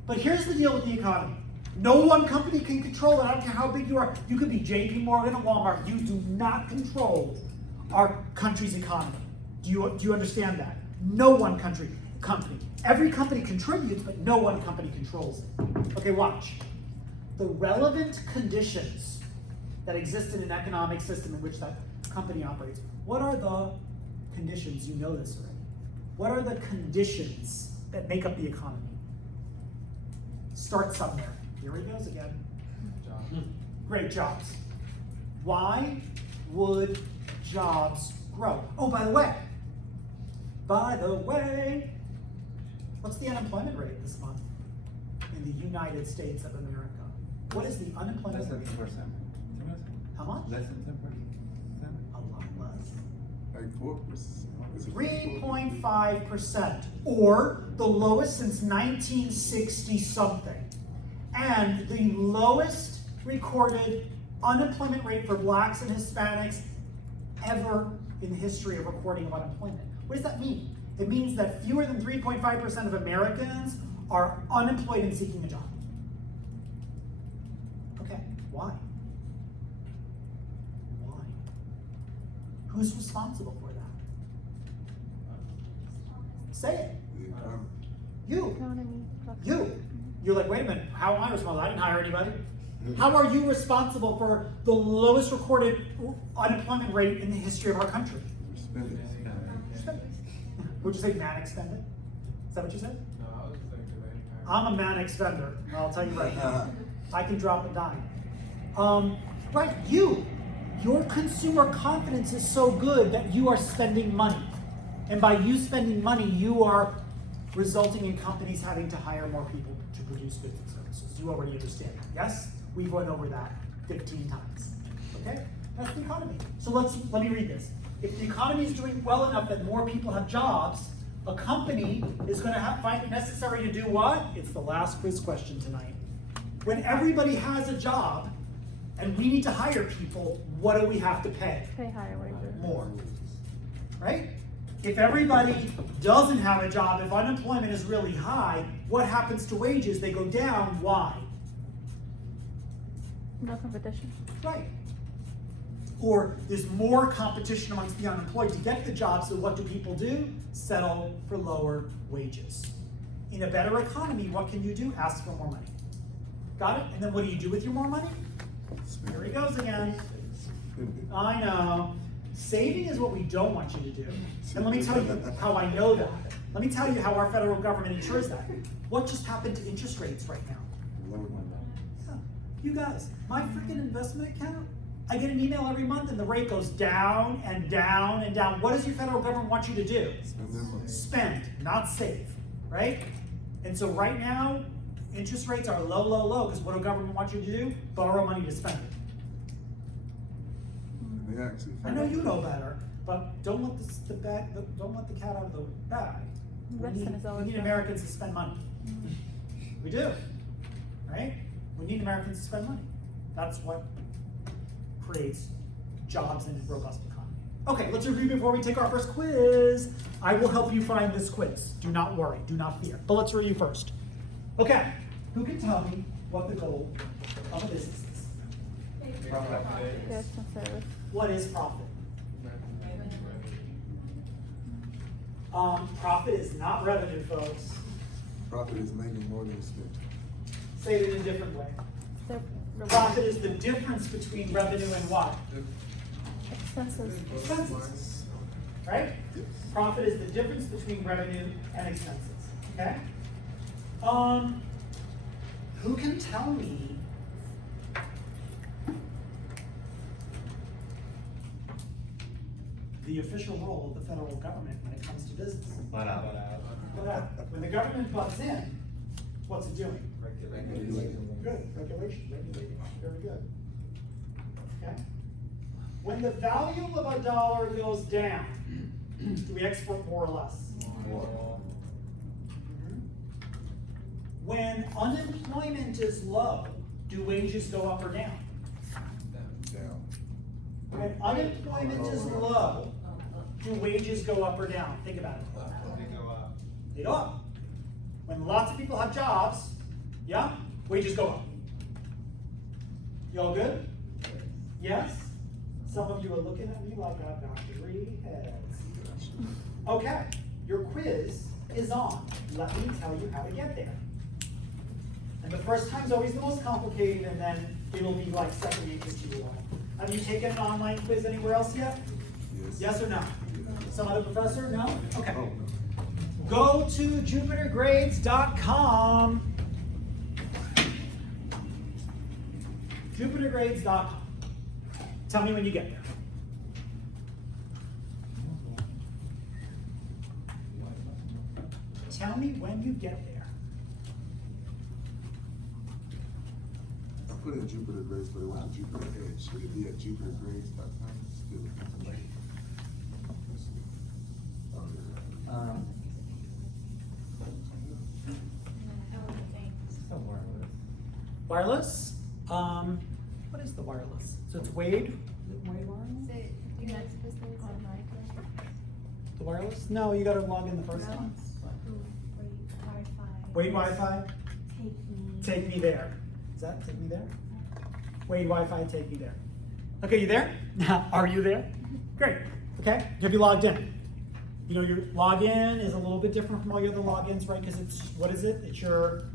But here's the deal with the economy. No one company can control it. I don't care how big you are. You could be JP Morgan or Walmart. You do not control our country's economy. Do you understand that? No one company. Every company contributes, but no one company controls it. Okay, watch. The relevant conditions that exist in an economic system in which that company operates. What are the conditions? You know this already. What are the conditions that make up the economy? Start somewhere. Here he goes again. Job. Great, jobs. Why would jobs grow? Oh, by the way, what's the unemployment rate this month in the United States of America? What is the unemployment Less than rate? 10%. How much? Less than 10%. A lot less. Like 4%. 3.5%, or the lowest since 1960 something. And the lowest recorded unemployment rate for blacks and Hispanics ever in the history of recording of unemployment. What does that mean? It means that fewer than 3.5% of Americans are unemployed and seeking a job. Okay, why? Why? Who's responsible for that? Say it. The economy. You. Economy. You. You're like, wait a minute, how am I responsible? I didn't hire anybody. How are you responsible for the lowest recorded unemployment rate in the history of our country? Spend it. Would you say manic spender? Is that what you said? No, I was just like, the main I'm a manic spender, I'll tell you right now. I can drop a dime. Right, your consumer confidence is so good that you are spending money. And by you spending money, you are resulting in companies having to hire more people to produce goods and services. You already understand that, yes? We've went over that 15 times, okay? That's the economy. So let me read this. If the economy is doing well enough that more people have jobs, a company is gonna find it necessary to do what? It's the last quiz question tonight. When everybody has a job and we need to hire people, what do we have to pay? Pay higher wages. More, right? If everybody doesn't have a job, if unemployment is really high, what happens to wages? They go down. Why? No competition. Right. Or there's more competition amongst the unemployed to get the job, so what do people do? Settle for lower wages. In a better economy, what can you do? Ask for more money. Got it? And then what do you do with your more money? Here he goes again. I know. Saving is what we don't want you to do. And let me tell you how I know that. Let me tell you how our federal government ensures that. What just happened to interest rates right now? Yeah. You guys, my freaking investment account, I get an email every month and the rate goes down and down and down. What does your federal government want you to do? Spend their money. Spend, not save, right? And so right now, interest rates are low, low, low, because what do government want you to do? Borrow money to spend it. And they actually. I know you know better, but don't let don't let the cat out of the bag. Investing is always We need better. Americans to spend money. We do, right? We need Americans to spend money. That's what creates jobs in a robust economy. Okay, let's review before we take our first quiz. I will help you find this quiz. Do not worry, do not fear. But let's review first. Okay, who can tell me what the goal of a business is? Profit. Goods and service. What is profit? Profit is not revenue, folks. Profit is making more than spent. Say it in a different way. their Profit is the difference between revenue and what? expenses. Expenses. Right? Profit is the difference between revenue and expenses. Okay? Who can tell me the official role of the federal government when it comes to business? Butt out. When the government butts in, what's it doing? Regulation. Good, regulation, regulating, very good. Okay? When the value of a dollar goes down, do we export more or less? Mhm. When unemployment is low, do wages go up or down? Down. When unemployment is low, do wages go up or down? Think about it. They go up. They go up. When lots of people have jobs, yeah, wages go up. You all good? Yes? Some of you are looking at me like I've got 3 heads. Okay, your quiz is on. Let me tell you how to get there. And the first time's always the most complicated, and then it'll be like second nature to you all. Have you taken an online quiz anywhere else yet? Yes. Yes or no? Some other professor? No? Okay. Oh, no. Go to jupitergrades.com. jupitergrades.com. Tell me when you get there. Tell me when you get there. I put in Jupiter Grades, but it wasn't Jupiter Edge. Should it be at jupitergrades.com? Still. Oh, yeah. Wireless? What is the wireless? So it's Wade? Is it Wade Wireless? Is it, you know, it's business? The wireless? No, you gotta log in the first time. Wade Wi-Fi? Take me there. Is that take me there? Wade Wi-Fi, take me there. Okay, you there? Are you there? Great. Okay, have you logged in? You know, your login is a little bit different from all your other logins, right? Because it's, what is it? It's your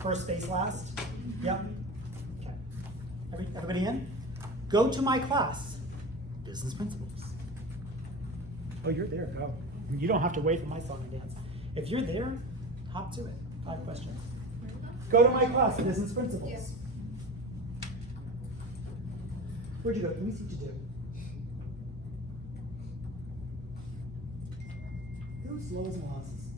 first space last? Yep. Okay. Everybody in? Go to my class, Business Principles. Oh, you're there, go. You don't have to wait for my song and dance. If you're there, hop to it. 5 questions. Go to my class, Business Principles. Yeah. Where'd you go? Let me see what you do. It was slow as molasses.